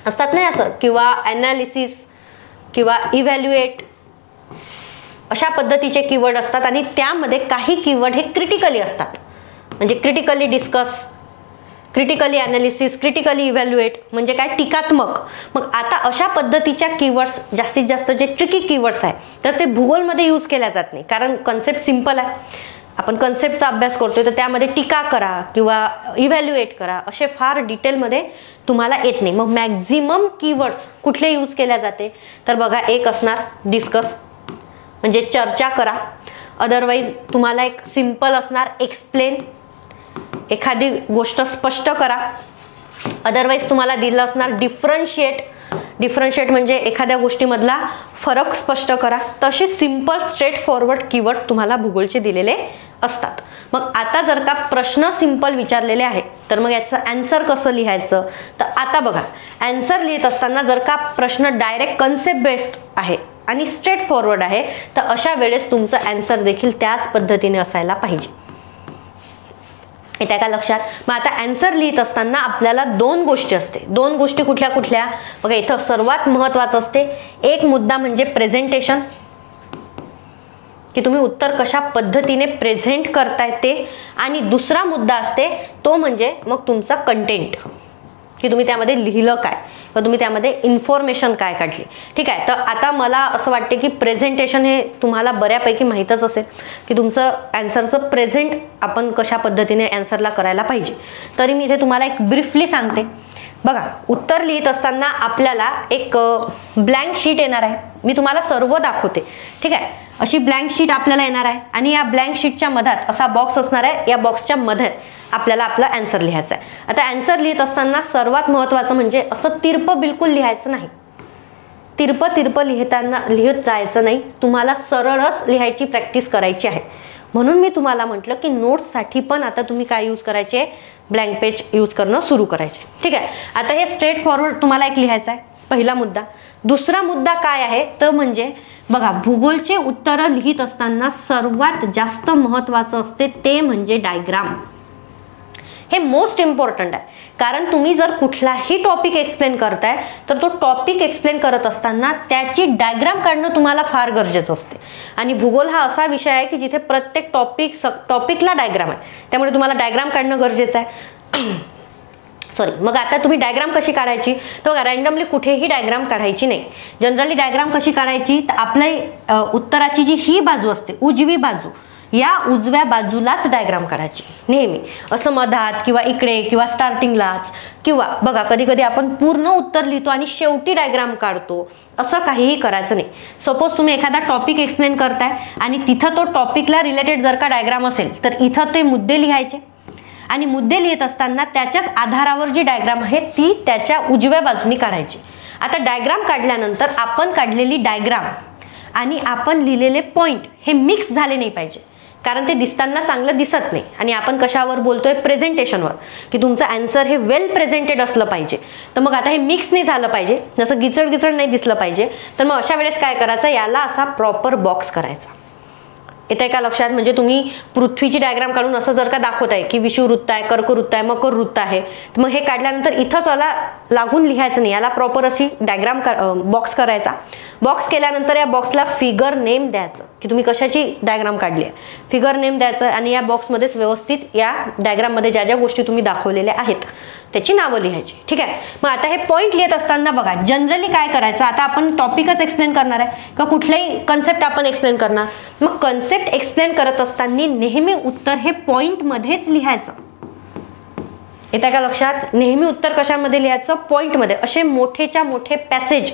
असतात नाही असं, किंवा ॲनालिसिस किंवा इव्हॅल्युएट, अशा पद्धतीचे कीवर्ड असतात. आणि त्यामध्ये काही कीवर्ड हे क्रिटिकली असतात, म्हणजे critically discuss, critically analysis, critically evaluate म्हणजे काय, टीकात्मक. मग आता अशा पद्धतीच्या कीवर्ड्स, जास्तीत जास्त जे ट्रिकी कीवर्ड्स आहे तर ते भूगोलमध्ये यूज केल्या जात नाही, कारण कन्सेप्ट सिंपल आहे. आपण कन्सेप्टचा अभ्यास करतोय तर त्यामध्ये टीका करा किंवा इव्हॅल्युएट करा असे फार डिटेलमध्ये तुम्हाला येत नाही. मग मॅक्झिमम कीवर्ड्स कुठले यूज केल्या जाते तर बघा, एक असणार डिस्कस म्हणजे चर्चा करा. अदरवाईज तुम्हाला एक सिंपल असणार एक्सप्लेन, एखादी गोष्ट स्पष्ट करा. अदरवाईज तुम्हाला दिलं असणार डिफरन्शिएट, डिफरन्शिएट म्हणजे एखाद्या गोष्टीमधला फरक स्पष्ट करा. तसे सिंपल स्ट्रेट फॉरवर्ड कीवर्ड तुम्हाला भूगोलचे दिलेले असतात. मग आता जर का प्रश्न सिंपल विचारलेले आहे तर मग याचं आन्सर कसं लिहायचं, तर आता बघा आन्सर लिहित असताना जर का प्रश्न डायरेक्ट कन्सेप्ट बेस्ड आहे आणि स्ट्रेट फॉरवर्ड आहे तर अशा वेळेस तुमचं आन्सर देखील त्याच पद्धतीने असायला पाहिजे. येत्या का लक्षात. मग आता आन्सर लिहित असताना आपल्याला दोन गोष्टी असते. दोन गोष्टी कुठल्या कुठल्या बघा, इथं सर्वात महत्वाचं असते एक मुद्दा म्हणजे प्रेझेंटेशन, की तुम्ही उत्तर कशा पद्धतीने प्रेझेंट करताय ते. आणि दुसरा मुद्दा असते तो म्हणजे मग तुमचा कंटेंट, की तुम्ही त्यामध्ये लिहिलं काय किंवा तुम्ही त्यामध्ये इन्फॉर्मेशन काय काढली. ठीक आहे. तर आता मला असं वाटते की प्रेझेंटेशन हे तुम्हाला बऱ्यापैकी माहीतच असेल की तुमचं आन्सरचं प्रेझेंट आपण कशा पद्धतीने आन्सरला करायला पाहिजे. तरी मी इथे तुम्हाला एक ब्रीफली सांगते. बघा, उत्तर लिहित असताना आपल्याला एक ब्लँक शीट येणार आहे. मी तुम्हाला सर्व दाखवते. ठीक आहे. अशी ब्लँक शीट आपल्याला येणार आहे आणि या ब्लँक शीटच्या मधात असा बॉक्स असणार आहे. या बॉक्सच्या मध्ये आपल्याला आपला आन्सर लिहायचा आहे. आता आन्सर लिहित असताना सर्वात महत्त्वाचं म्हणजे असं तिरप बिलकुल लिहायचं नाही. तिरप लिहिताना लिहित जायचं नाही. तुम्हाला सरळच लिहायची प्रॅक्टिस करायची आहे. म्हणून मी तुम्हाला म्हटलं की नोट्ससाठी पण आता तुम्ही काय यूज करायचे, ब्लँक पेज यूज करणं सुरू करायचे. ठीक आहे. आता हे स्ट्रेट फॉरवर्ड तुम्हाला एक लिहायचं आहे, पहिला मुद्दा. दुसरा मुद्दा काय आहे तर म्हणजे बघा, भूगोलचे उत्तर लिहित असताना सर्वात जास्त महत्त्वाचं असते ते म्हणजे डायग्राम. हे मोस्ट इम्पॉर्टंट आहे. कारण तुम्ही जर कुठलाही टॉपिक एक्सप्लेन करताय तर तो टॉपिक एक्सप्लेन करत असताना त्याची डायग्राम काढणं तुम्हाला फार गरजेचं असते. आणि भूगोल हा असा विषय आहे की जिथे प्रत्येक टॉपिकला डायग्राम आहे, त्यामुळे तुम्हाला डायग्राम काढणं गरजेचं आहे. सॉरी. मग आता तुम्ही डायग्राम कशी काढायची तर बघा, रँडमली कुठेही डायग्राम काढायची नाही. जनरली डायग्राम कशी काढायची तर आपल्या उत्तराची जी ही बाजू असते, उजवी बाजू, या उजव्या बाजूलाच डायग्राम काढायची नेहमी. असं मधात किंवा इकडे किंवा स्टार्टिंगलाच, किंवा बघा कधी कधी आपण पूर्ण उत्तर लिहितो आणि शेवटी डायग्राम काढतो, असं काहीही करायचं नाही. सपोज तुम्ही एखादा टॉपिक एक्सप्लेन करताय आणि तिथं तो टॉपिकला रिलेटेड जर का डायग्राम असेल तर इथं ते मुद्दे लिहायचे आणि मुद्दे लिहित असताना त्याच्याच आधारावर जी डायग्राम आहे ती त्याच्या उजव्या बाजूनी काढायची. आता डायग्राम काढल्यानंतर आपण काढलेली डायग्राम आणि आपण लिहिलेले पॉइंट हे मिक्स झाले नाही पाहिजे, कारण ते दिसताना चांगलं दिसत नाही. आणि आपण कशावर बोलतोय, प्रेझेंटेशनवर, की तुमचं आन्सर हे वेल प्रेझेंटेड असलं पाहिजे. तर मग आता हे मिक्स नाही झालं पाहिजे, जसं गिचड नाही दिसलं पाहिजे. तर मग अशा वेळेस काय करायचं, याला असा प्रॉपर बॉक्स करायचा. येते का लक्षात? म्हणजे तुम्ही पृथ्वीची डायग्राम काढून असं जर का दाखवताय की विषुववृत्त आहे, कर्कवृत्त आहे, मकर वृत्त आहे, तर मग हे काढल्यानंतर इथंच याला लागून लिहायचं नाही, याला प्रॉपर अशी डायग्राम बॉक्स करायचा. बॉक्स केल्यानंतर या बॉक्सला फिगर नेम द्यायचं की तुम्ही कशाची डायग्राम काढली आहे, फिगर नेम द्यायचं. आणि या बॉक्समध्येच व्यवस्थित या डायग्राममध्ये ज्या ज्या गोष्टी तुम्ही दाखवलेल्या आहेत त्याची नावं लिहायची. ठीक आहे. मग आता हे पॉईंट लिहित असताना बघा जनरली काय करायचं, आता आपण टॉपिकच एक्सप्लेन करणार आहे का कुठलाही कन्सेप्ट आपण एक्सप्लेन करणार. मग कन्सेप्ट एक्सप्लेन करत असताना नेहमी उत्तर हे पॉइंट मध्येच लिहायचं. येतं का लक्षात? नेहमी उत्तर कशामध्ये लिहायचं, पॉइंट मध्ये. असे मोठेच्या मोठे पॅसेज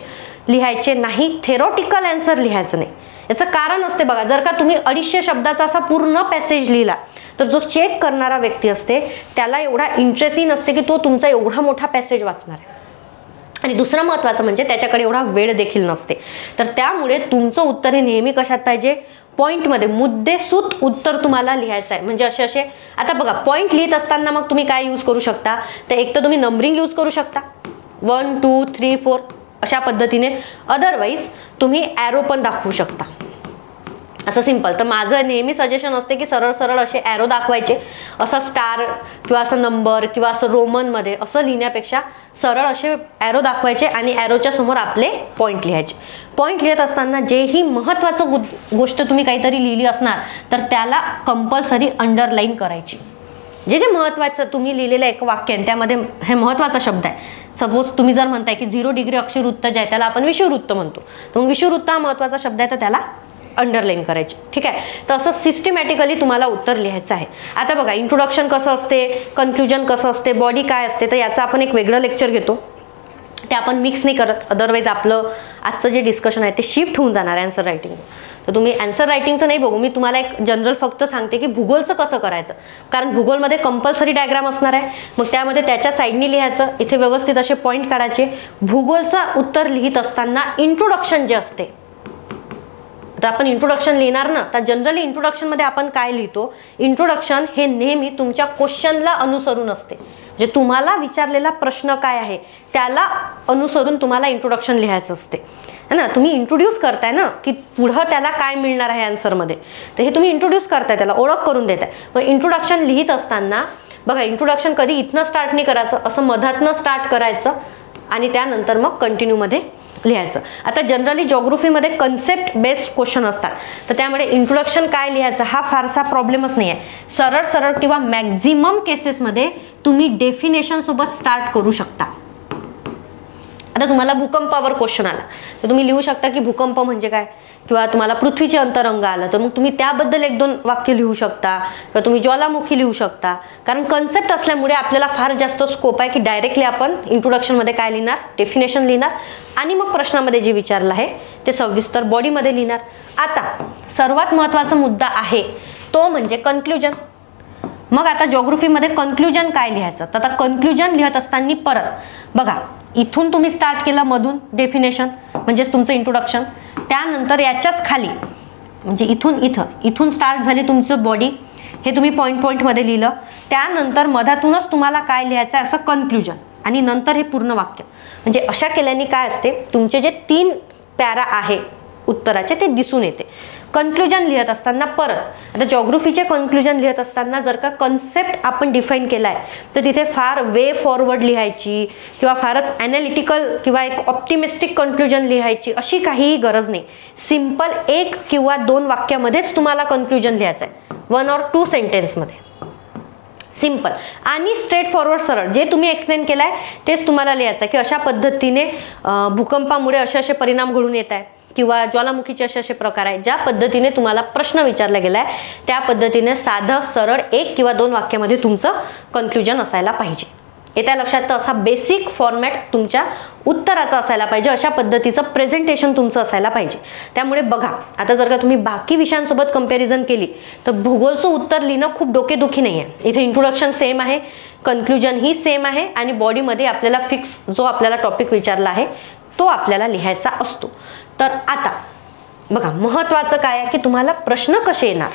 लिहायचे नाही, थेरोटिकल आन्सर लिहायचं नाही. याचं कारण असते बघा, जर का तुम्ही 250 शब्दाचा असा पूर्ण पॅसेज लिहिला तर जो चेक करणारा व्यक्ती असते त्याला एवढा इंटरेस्टिंग नसते की तो तुमचा एवढा मोठा पॅसेज वाचणार आहे. आणि दुसरं महत्त्वाचं म्हणजे त्याच्याकडे एवढा वेळ देखील नसते. तर त्यामुळे तुमचं उत्तर हे नेहमी कशात पाहिजे, पॉइंटमध्ये. मुद्देसूद उत्तर तुम्हाला लिहायचं आहे. म्हणजे असे आता बघा पॉइंट लिहित असताना मग तुम्ही काय यूज करू शकता, तर एक तर तुम्ही नंबरिंग यूज करू शकता 1 2 3 4 अशा पद्धतीने. अदरवाईज तुम्ही ॲरो पण दाखवू शकता, असं सिंपल. तर माझं नेहमी सजेशन असते की सरळ सरळ असे ॲरो दाखवायचे, असा स्टार किंवा असं नंबर किंवा असं रोमनमध्ये असं लिहिण्यापेक्षा सरळ असे ॲरो दाखवायचे आणि ॲरोच्या समोर आपले पॉईंट लिहायचे. पॉईंट लिहित असताना जेही महत्त्वाचं गोष्ट तुम्ही काहीतरी लिहिली असणार तर त्याला कंपल्सरी अंडरलाईन करायची. जे जे महत्त्वाचं तुम्ही लिहिलेलं एक वाक्य आहे त्यामध्ये हे महत्त्वाचा शब्द आहे. सपोज तुम्ही जर म्हणताय की 0 डिग्री अक्षरवृत्त जे आहे त्याला आपण विषुववृत्त म्हणतो, तर मग विषुववृत्त हा महत्त्वाचा शब्द आहे तर त्याला अंडरलाईन करायचे. ठीक आहे. तर असं सिस्टमॅटिकली तुम्हाला उत्तर लिहायचं आहे. आता बघा इंट्रोडक्शन कसं असते, कन्क्लुजन कसं असते, बॉडी काय असते, तर याचं आपण एक वेगळं लेक्चर घेतो, ते आपण मिक्स नाही करत. अदरवाईज आपलं आजचं जे डिस्कशन आहे ते शिफ्ट होऊन जाणार आहे आन्सर रायटिंग. तर तुम्ही आन्सर रायटिंगचं नाही बघू, मी तुम्हाला एक जनरल फक्त सांगते की भूगोलचं कसं करायचं. कारण भूगोलमध्ये कंपल्सरी डायग्राम असणार आहे, मग त्यामध्ये त्याच्या साईडनी लिहायचं, इथे व्यवस्थित असे पॉईंट काढायचे. भूगोलचं उत्तर लिहित असताना इंट्रोडक्शन जे असते, तर आपण इंट्रोडक्शन लिहिणार ना, तर जनरली इंट्रोडक्शनमध्ये आपण काय लिहितो, इंट्रोडक्शन हे नेहमी तुमच्या क्वेश्चनला अनुसरून असते. जे तुम्हाला विचारलेला प्रश्न काय आहे त्याला अनुसरून तुम्हाला इंट्रोडक्शन लिहायचं असते है ना. तुम्ही इंट्रोड्यूस करताय ना की पुढं त्याला काय मिळणार आहे आन्सरमध्ये, तर हे तुम्ही इंट्रोड्यूस करताय, त्याला ओळख करून देताय. मग इंट्रोडक्शन लिहित असताना बघा इंट्रोडक्शन कधी इथनं स्टार्ट नाही करायचं, असं मधातनं स्टार्ट करायचं आणि त्यानंतर मग कंटिन्यूमध्ये लिहायचं. आता जनरली जॉग्राफीमध्ये कन्सेप्ट बेस्ड क्वेश्चन असतात, तर त्यामुळे इंट्रोडक्शन काय लिहायचं हा फारसा प्रॉब्लेमच नाही आहे. सरळ सरळ किंवा मॅक्झिमम केसेसमध्ये तुम्ही डेफिनेशन सोबत स्टार्ट करू शकता. आता तुम्हाला भूकंपावर क्वेश्चन आला तर तुम्ही लिहू शकता की भूकंप म्हणजे काय, किंवा तुम्हाला पृथ्वीचे अंतरंग आलं तर मग तुम्ही त्याबद्दल 1-2 वाक्य लिहू शकता, किंवा तुम्ही ज्वालामुखी लिहू शकता. कारण कन्सेप्ट असल्यामुळे आपल्याला फार जास्त स्कोप आहे की डायरेक्टली आपण इंट्रोडक्शनमध्ये काय लिहिणार, डेफिनेशन लिहिणार आणि मग प्रश्नामध्ये जे विचारलं आहे ते सविस्तर बॉडीमध्ये लिहिणार. आता सर्वात महत्त्वाचा मुद्दा आहे तो म्हणजे कन्क्लुजन. मग आता जॉग्राफीमध्ये कन्क्लुजन काय लिहायचं, तर आता कन्क्लुजन लिहत असताना परत बघा इथून तुम्ही स्टार्ट केलं, मधून डेफिनेशन म्हणजेच तुमचं इंट्रोडक्शन, त्यानंतर याच्याच खाली म्हणजे इथून स्टार्ट झाली तुमचं बॉडी, हे तुम्ही पॉईंटमध्ये लिहिलं, त्यानंतर मधातूनच तुम्हाला काय लिहायचं आहे असं कन्क्लुजन आणि नंतर हे पूर्ण वाक्य. म्हणजे अशा केल्याने काय असते, तुमचे जे 3 पॅरा आहे उत्तराचे ते दिसून येते. कन्क्लुजन लिहत असताना परत आता जॉग्राफीचे कन्क्लुजन लिहत असताना जर का कन्सेप्ट आपण डिफाईन केलाय तर तिथे फार वे फॉरवर्ड लिहायची किंवा फारच ॲनालिटिकल किंवा एक ऑप्टिमिस्टिक कन्क्लुजन लिहायची अशी काहीही गरज नाही. सिंपल 1 किंवा 2 वाक्यामध्येच तुम्हाला कन्क्लुजन लिहायचं आहे, 1 or 2 सेंटेन्समध्ये. सिंपल आणि स्ट्रेट फॉरवर्ड सरळ जे तुम्ही एक्सप्लेन केलाय तेच तुम्हाला लिहायचं आहे की अशा पद्धतीने भूकंपामुळे असे परिणाम घडून येत आहे किंवा ज्वालामुखीचे असे प्रकार आहेत. ज्या पद्धतीने तुम्हाला प्रश्न विचारला गेलाय त्या पद्धतीने साधं सरळ 1 किंवा 2 वाक्यामध्ये तुमचं कन्क्लुजन असायला पाहिजे. येत्या लक्षात. तर असा बेसिक फॉर्मॅट तुमच्या उत्तराचा असायला पाहिजे, अशा पद्धतीचं प्रेझेंटेशन तुमचं असायला पाहिजे. त्यामुळे बघा, आता जर का तुम्ही बाकी विषयांसोबत कंपॅरिझन केली तर भूगोलचं उत्तर लिहिणं खूप डोकेदुखी नाही आहे. इथे इंट्रोडक्शन सेम आहे, कन्क्लुजन ही सेम आहे आणि बॉडीमध्ये आपल्याला फिक्स जो आपल्याला टॉपिक विचारला आहे तो आपल्याला लिहायचा असतो. तर आता बघा, महत्त्वाचं काय आहे की तुम्हाला प्रश्न कसे येणार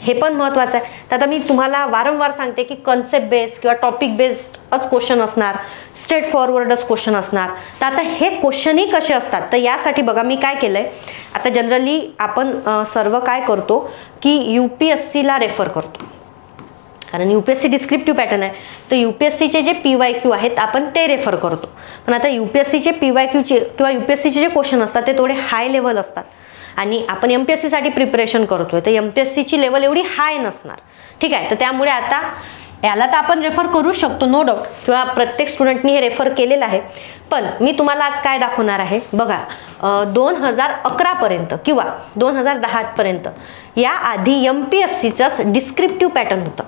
हे पण महत्त्वाचं आहे. तर आता मी तुम्हाला वारंवार सांगते की कन्सेप्ट बेस्ड किंवा टॉपिक बेस्डच क्वेश्चन असणार, स्ट्रेट फॉरवर्डच क्वेश्चन असणार. तर आता हे क्वेश्चनही कसे असतात, तर यासाठी बघा मी काय केलंय, आता जनरली आपण सर्व काय करतो की UPSCला रेफर करतो, कारण UPSC डिस्क्रिप्टिव्ह पॅटर्न आहे. तर UPSCचे जे PYQ आहेत आपण ते रेफर करतो. पण आता UPSCचे PYQचे किंवा UPSCचे जे क्वेश्चन असतात ते थोडे हाय लेवल असतात आणि आपण MPSC साठी प्रिपरेशन करतोय, तर MPSCची लेवल एवढी हाय नसणार. ठीक आहे. तर त्यामुळे आता याला तर आपण रेफर करू शकतो नो डाऊट, किंवा प्रत्येक स्टुडंटनी हे रेफर केलेलं आहे. पण मी तुम्हाला आज काय दाखवणार आहे बघा, 2011 पर्यंत किंवा 2010 पर्यंत या आधी MPSCचं डिस्क्रिप्टिव्ह पॅटर्न होतं.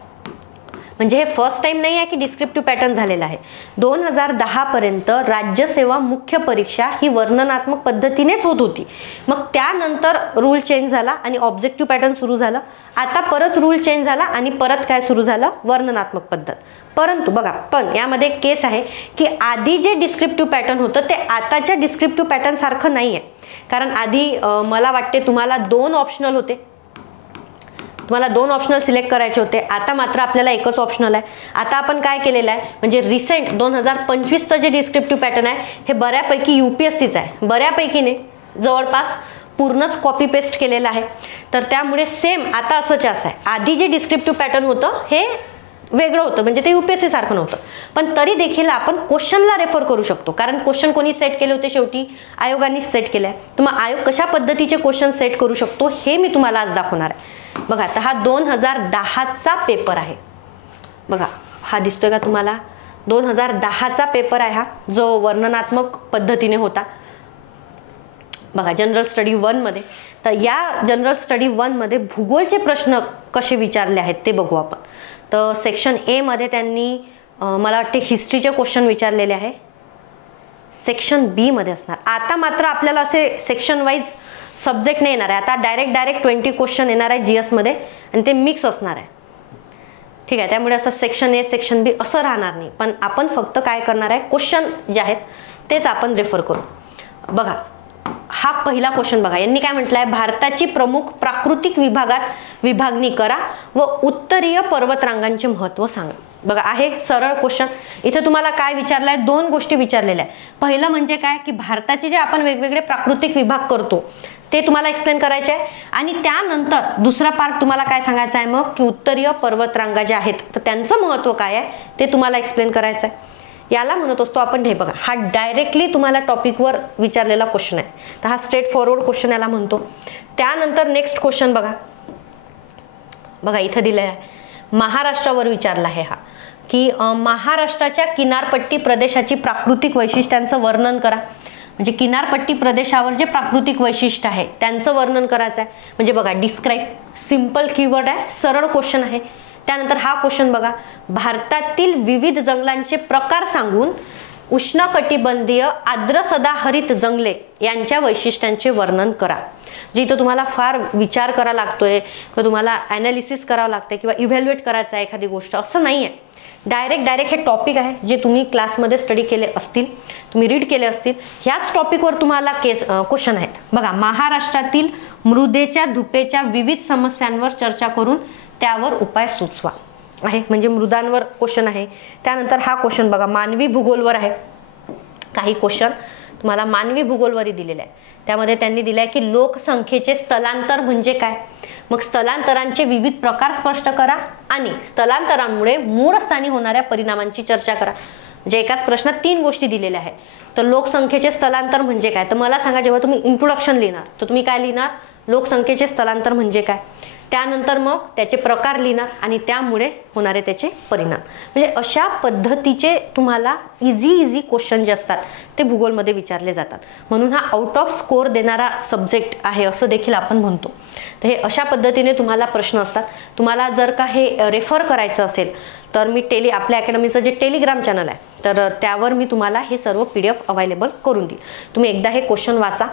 म्हणजे हे फर्स्ट टाइम नाही आहे की डिस्क्रिप्टिव्ह पॅटर्न झालेला आहे. 2010 पर्यंत राज्यसेवा मुख्य परीक्षा ही वर्णनात्मक पद्धतीनेच होत होती. मग त्यानंतर रूल चेंज झाला आणि ऑब्जेक्टिव्ह पॅटर्न सुरू झालं. आता परत रूल चेंज झाला आणि परत काय सुरू झालं, वर्णनात्मक पद्धत. परंतु बघा, पण यामध्ये केस आहे की आधी जे डिस्क्रिप्टिव्ह पॅटर्न होतं ते आताच्या डिस्क्रिप्टिव्ह पॅटर्न सारखं नाही आहे. कारण आधी मला वाटते तुम्हाला 2 ऑप्शनल होते, तुम्हाला 2 ऑप्शनल सिलेक्ट करायचे होते. आता मात्र आपल्याला एकच ऑप्शनल आहे. आता आपण काय केलेलं आहे, म्हणजे रिसेंट 2025चं जे डिस्क्रिप्टिव्ह पॅटर्न आहे हे बऱ्यापैकी UPSCचं आहे. बऱ्यापैकी नाही, जवळपास पूर्णच कॉपी पेस्ट केलेलं आहे. तर त्यामुळे सेम आता असंच असं आहे. आधी जे डिस्क्रिप्टिव्ह पॅटर्न होतं हे वेगळं होतं, म्हणजे ते UPSC सारखं नव्हतं. पण तरी देखील आपण क्वेश्चनला रेफर करू शकतो, कारण क्वेश्चन कोणी सेट केले होते, शेवटी आयोगानेच सेट केले आहे. तर मग आयोग कशा पद्धतीचे क्वेश्चन सेट करू शकतो हे मी तुम्हाला आज दाखवणार आहे. बघा, आता हा 2010चा पेपर आहे. बघा, हा दिसतोय का तुम्हाला, 2010चा पेपर आहे हा, जो वर्णनात्मक पद्धतीने होता. बघा, जनरल स्टडी 1 मध्ये. तर या जनरल स्टडी 1 मध्ये भूगोलचे प्रश्न कसे विचारले आहेत ते बघू आपण. तर सेक्शन A मध्ये त्यांनी मला वाटते हिस्ट्रीचे क्वेश्चन विचारलेले आहे. सेक्शन B मध्ये असणार. आता मात्र आपल्याला असे सेक्शन वाईज सब्जेक्ट नाही येणार आहे. आता डायरेक्ट 20 क्वेश्चन येणार आहे GS मध्ये आणि ते मिक्स असणार आहे. ठीक आहे. त्यामुळे असं सेक्शन A सेक्शन B असं राहणार नाही. पण आपण फक्त काय करणार आहे, क्वेश्चन जे आहेत तेच आपण रेफर करू. बघा, हा पहिला क्वेश्चन बघा, यांनी काय म्हटलंय, भारताची प्रमुख प्राकृतिक विभागात विभागणी करा व उत्तरीय पर्वतरांगांचे महत्त्व सांगा. बघा, आहे सरळ क्वेश्चन. इथे तुम्हाला काय विचारलंय, 2 गोष्टी विचारलेल्या आहे. पहिलं म्हणजे काय की भारताचे जे आपण वेगवेगळे प्राकृतिक विभाग करतो ते तुम्हाला एक्सप्लेन करायचे आहे. आणि त्यानंतर दुसरा पार्ट तुम्हाला काय सांगायचा आहे मग, की उत्तरीय पर्वतरांगा ज्या आहेत तर त्यांचं महत्त्व काय आहे ते तुम्हाला एक्सप्लेन करायचं आहे. याला म्हणत असतो आपण, हे बघा, हा डायरेक्टली तुम्हाला टॉपिकवर विचारलेला क्वेश्चन आहे. तर हा स्ट्रेट फॉरवर्ड क्वेश्चन याला म्हणतो. त्यानंतर नेक्स्ट क्वेश्चन बघा, बघा इथं दिलंय, महाराष्ट्रावर विचारला आहे हा, की महाराष्ट्राच्या किनारपट्टी प्रदेशाची प्राकृतिक वैशिष्ट्यांचं वर्णन करा. म्हणजे किनारपट्टी प्रदेशावर जे प्राकृतिक वैशिष्ट्य आहे त्यांचं वर्णन करायचं आहे. म्हणजे बघा, डिस्क्राईब, सिंपल कीवर्ड आहे, सरळ क्वेश्चन आहे. त्यानंतर हा क्वेश्चन बघा, भारतातील विविध जंगलांचे प्रकार सांगून उष्णकटिबंधीय आर्द्र सदाहरित जंगले यांच्या वैशिष्ट्यांचे वर्णन करा. जे इथं तुम्हाला फार विचार करावा लागतोय किंवा तुम्हाला ॲनालिसिस करावं लागतंय किंवा इव्हॅल्युएट करायचं आहे एखादी गोष्ट, असं नाही आहे. डायरेक्ट हे टॉपिक आहे जे तुम्ही क्लासमध्ये स्टडी केले असतील, तुम्ही रीड केले असतील, ह्याच टॉपिकवर तुम्हाला क्वेश्चन आहेत. बघा, महाराष्ट्रातील मृदेच्या धुपेच्या विविध समस्यांवर चर्चा करून त्यावर उपाय सुचवा आहे. म्हणजे मृदांवर क्वेश्चन आहे. त्यानंतर हा क्वेश्चन बघा, मानवी भूगोलवर आहे. काही क्वेश्चन तुम्हाला मानवी भूगोलवरही दिलेले आहे. त्यामध्ये त्यांनी दिलंय की लोकसंख्येचे स्थलांतर म्हणजे काय, मग स्थलांतरांचे विविध प्रकार स्पष्ट करा आणि स्थलांतरांमुळे मूळ स्थानी होणाऱ्या परिणामांची चर्चा करा. म्हणजे एकाच प्रश्नात 3 गोष्टी दिलेल्या आहेत. तर लोकसंख्येचे स्थलांतर म्हणजे काय, तर मला सांगा, जेव्हा तुम्ही इंट्रोडक्शन लिहिणार तर तुम्ही काय लिहिणार, लोकसंख्येचे स्थलांतर म्हणजे काय. त्यानंतर मग त्याचे प्रकार लिहिणार आणि त्यामुळे होणारे त्याचे परिणाम. म्हणजे अशा पद्धतीचे तुम्हाला इझी क्वेश्चन जे असतात ते भूगोलमध्ये विचारले जातात. म्हणून हा आउट ऑफ स्कोर देणारा सब्जेक्ट आहे असं देखील आपण म्हणतो. तर हे अशा पद्धतीने तुम्हाला प्रश्न असतात. तुम्हाला जर का हे रेफर करायचं असेल तर मी आपल्या अकॅडमीचं जे टेलिग्राम चॅनल आहे तर त्यावर मी तुम्हाला हे सर्व PDF अवेलेबल करून देईल. तुम्ही एकदा हे क्वेश्चन वाचा.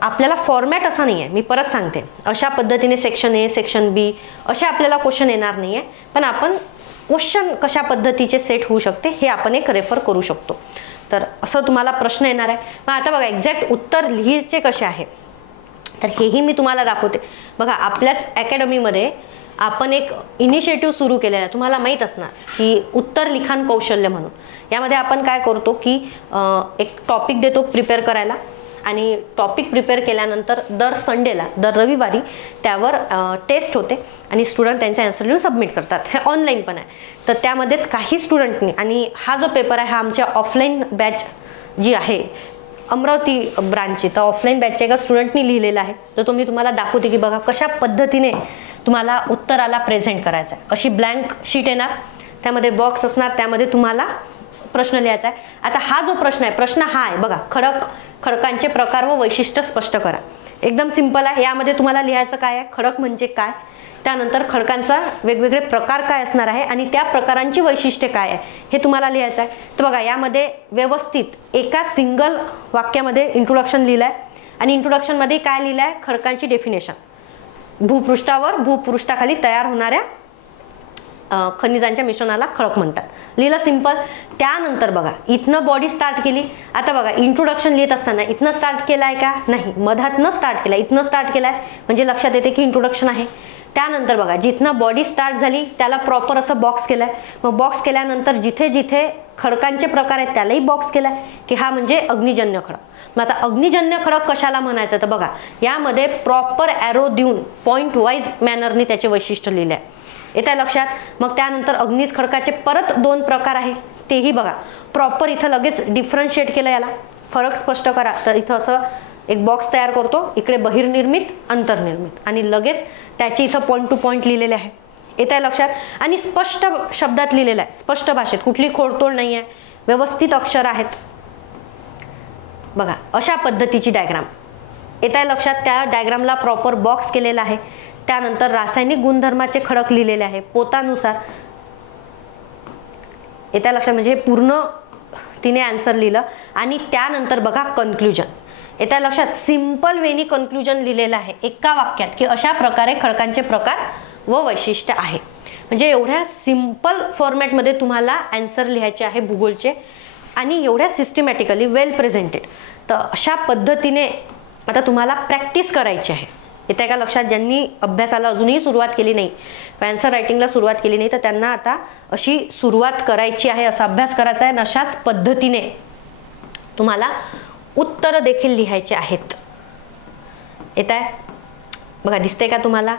आपल्याला फॉर्मॅट असा नाही आहे, मी परत सांगते, अशा पद्धतीने सेक्शन A सेक्शन B असे आपल्याला क्वेश्चन येणार नाही आहे, पण आपण क्वेश्चन कशा पद्धतीचे सेट होऊ शकते हे आपण एक रेफर करू शकतो. तर असं तुम्हाला प्रश्न येणार आहे. मग आता बघा एक्झॅक्ट उत्तर लिहायचे कसे आहे तर हेही मी तुम्हाला दाखवते. बघा आपल्याच अकॅडमीमध्ये आपण एक इनिशिएटिव्ह सुरू केलेला आहे. तुम्हाला माहीत असणार की उत्तर लिखाण कौशल्य म्हणून. यामध्ये आपण काय करतो की एक टॉपिक देतो प्रिपेअर करायला आणि टॉपिक प्रिपेअर केल्यानंतर दर संडेला दर रविवारी त्यावर टेस्ट होते आणि स्टुडंट त्यांचे आन्सर लिहून सबमिट करतात. हे ऑनलाईन पण आहे. तर त्यामध्येच काही स्टुडंटनी, आणि हा जो पेपर आहे हा आमच्या ऑफलाईन बॅच जी आहे अमरावती ब्रांचची, तर ऑफलाईन बॅचच्या एका स्टुडंटनी लिहिलेला आहे. तर तो मी तुम्हाला दाखवते की बघा कशा पद्धतीने तुम्हाला उत्तराला प्रेझेंट करायचं आहे. अशी ब्लँक शीट येणार, त्यामध्ये बॉक्स असणार, त्यामध्ये तुम्हाला प्रश्न लिहायचा आहे. आता हा जो प्रश्न आहे, प्रश्न हा आहे बघा, खडकांचे प्रकार व वैशिष्ट्य स्पष्ट करा. एकदम सिंपल आहे. यामध्ये तुम्हाला लिहायचं काय आहे, खडक म्हणजे काय, त्यानंतर खडकांचा वेगवेगळे प्रकार काय असणार आहे आणि त्या प्रकारांची वैशिष्ट्ये काय आहे हे तुम्हाला लिहायचं आहे. तर बघा यामध्ये व्यवस्थित एका सिंगल वाक्यामध्ये इंट्रोडक्शन लिहिलं आहे आणि इंट्रोडक्शनमध्ये काय लिहिलं आहे, खडकांची डेफिनेशन, भूपृष्ठावर भूपृष्ठाखाली तयार होणाऱ्या खनिजांच्या मिश्रणाला खडक म्हणतात. लिहिलं सिंपल. त्यानंतर बघा इथनं बॉडी स्टार्ट केली. आता बघा इंट्रोडक्शन लिहित असताना इथनं स्टार्ट केलं आहे का, नाही, मधातनं स्टार्ट केलं, इथनं स्टार्ट केलं आहे म्हणजे लक्षात येते की इंट्रोडक्शन आहे. त्यानंतर बघा जिथनं बॉडी स्टार्ट झाली त्याला प्रॉपर असं बॉक्स केलं आहे. मग बॉक्स केल्यानंतर जिथे जिथे खडकांचे प्रकार आहेत त्यालाही बॉक्स केला आहे की हा म्हणजे अग्निजन्य खडक. मग आता अग्निजन्य खडक कशाला म्हणायचं तर बघा यामध्ये प्रॉपर ॲरो देऊन पॉईंट वाईज मॅनरनी त्याचे वैशिष्ट्य लिहिले आहे. येत्या लक्षात. मग त्यानंतर अग्निज खडकाचे परत 2 प्रकार आहे, तेही बघा प्रॉपर इथं लगेच डिफरन्शिएट केलं, याला फरक स्पष्ट करा. तर इथं असं एक बॉक्स तयार करतो, इकडे बहिर्निर्मित अंतर्निर्मित आणि लगेच त्याची इथं पॉईंट टू पॉईंट लिहिलेले आहे. येत्या लक्षात. आणि स्पष्ट शब्दात लिहिलेलं आहे, स्पष्ट भाषेत, कुठली खोडतोड नाही आहे, व्यवस्थित अक्षर आहेत. बघा अशा पद्धतीची डायग्राम येत्या लक्षात. त्या डायग्रामला प्रॉपर बॉक्स केलेला आहे. त्यानंतर रासायनिक गुणधर्माचे खडक लिहिलेले आहे पोतानुसार. येत्या लक्षात. म्हणजे पूर्ण तिने आन्सर लिहिलं. आणि त्यानंतर बघा कन्क्लुजन. येत्या लक्षात. सिंपल वेनी कन्क्लुजन लिहिलेलं आहे एका वाक्यात की अशा प्रकारे खडकांचे प्रकार व वैशिष्ट्य आहे. म्हणजे एवढ्या सिंपल फॉर्मॅटमध्ये तुम्हाला आन्सर लिहायचे आहे भूगोलचे आणि एवढ्या सिस्टमॅटिकली वेल प्रेझेंटेड. तर अशा पद्धतीने आता तुम्हाला प्रॅक्टिस करायची आहे. येत्या का लक्षात. ज्यांनी अभ्यासाला अजूनही सुरुवात केली नाही, आन्सर रायटिंगला सुरुवात केली नाही, तर त्यांना आता अशी सुरुवात करायची आहे, असा अभ्यास करायचा आहे. अशाच पद्धतीने तुम्हाला उत्तर देखील लिहायचे आहेत. येत आहे बघा, दिसते का तुम्हाला.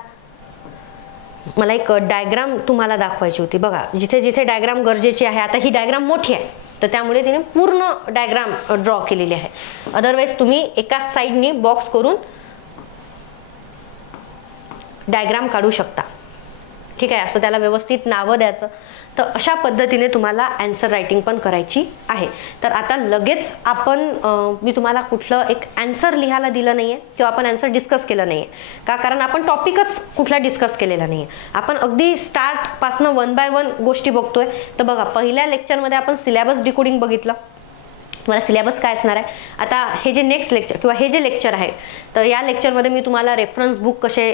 मला एक डायग्राम तुम्हाला दाखवायची होती. बघा जिथे जिथे डायग्राम गरजेची आहे. आता ही डायग्राम मोठी आहे तर त्यामुळे तिने पूर्ण डायग्राम ड्रॉ केलेली आहे. अदरवाईज तुम्ही एका साईडनी बॉक्स करून डायग्राम काढू शकता. ठीक आहे. असं त्याला व्यवस्थित नावं द्यायचं. तर अशा पद्धतीने तुम्हाला आन्सर रायटिंग पण करायची आहे. तर आता लगेच आपण मी तुम्हाला कुठलं एक आन्सर लिहायला दिलं नाहीये किंवा आपण आन्सर डिस्कस केलं नाहीये का, कारण आपण टॉपिकच कुठला डिस्कस केलेला नाहीये. आपण अगदी स्टार्ट पासनं 1 बाय 1 गोष्टी बघतोय. तर बघा पहिल्या लेक्चरमध्ये आपण सिलेबस डिकोडिंग बघितलं. तुम्हाला सिलेबस काय असणार आहे. आता हे जे नेक्स्ट लेक्चर किंवा हे जे लेक्चर आहे तर या लेक्चरमध्ये मी तुम्हाला रेफरन्स बुक कसे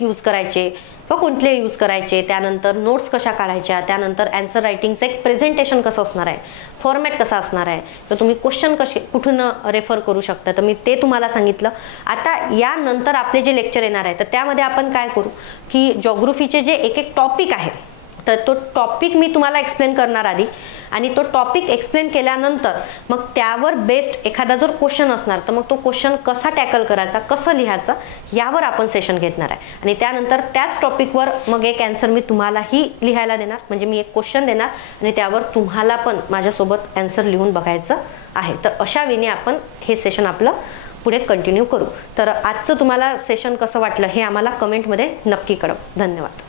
यूज करायचे व कोणते यूज करायचे, त्यानंतर नोट्स कशा काढायच्या, त्यानंतर आन्सर रायटिंगचं एक प्रेझेंटेशन कसं असणार आहे, फॉर्मॅट कसा असणार आहे, तर तुम्ही क्वेश्चन कसे कुठून रेफर करू शकता, तर मी ते तुम्हाला सांगितलं. आता यानंतर आपले जे लेक्चर येणार आहे तर त्यामध्ये आपण काय करू की जॉग्राफीचे जे एक एक टॉपिक आहे तर तो टॉपिक मी तुम्हाला एक्सप्लेन करणार आधी आणि तो टॉपिक एक्सप्लेन केल्यानंतर मग त्यावर बेस्ड एखादा जर क्वेश्चन असणार तर मग तो क्वेश्चन कसा टॅकल करायचा, कसं लिहायचं यावर आपण सेशन घेणार आहे. आणि त्यानंतर त्याच टॉपिकवर मग एक आन्सर मी तुम्हालाही लिहायला देणार. म्हणजे मी एक क्वेश्चन देणार आणि त्यावर तुम्हाला पण माझ्यासोबत आन्सर लिहून बघायचं आहे. तर अशा वेळी आपण हे सेशन आपलं पुढे कंटिन्यू करू. तर आजचं तुम्हाला सेशन कसं वाटलं हे आम्हाला कमेंटमध्ये नक्की कळवा. धन्यवाद.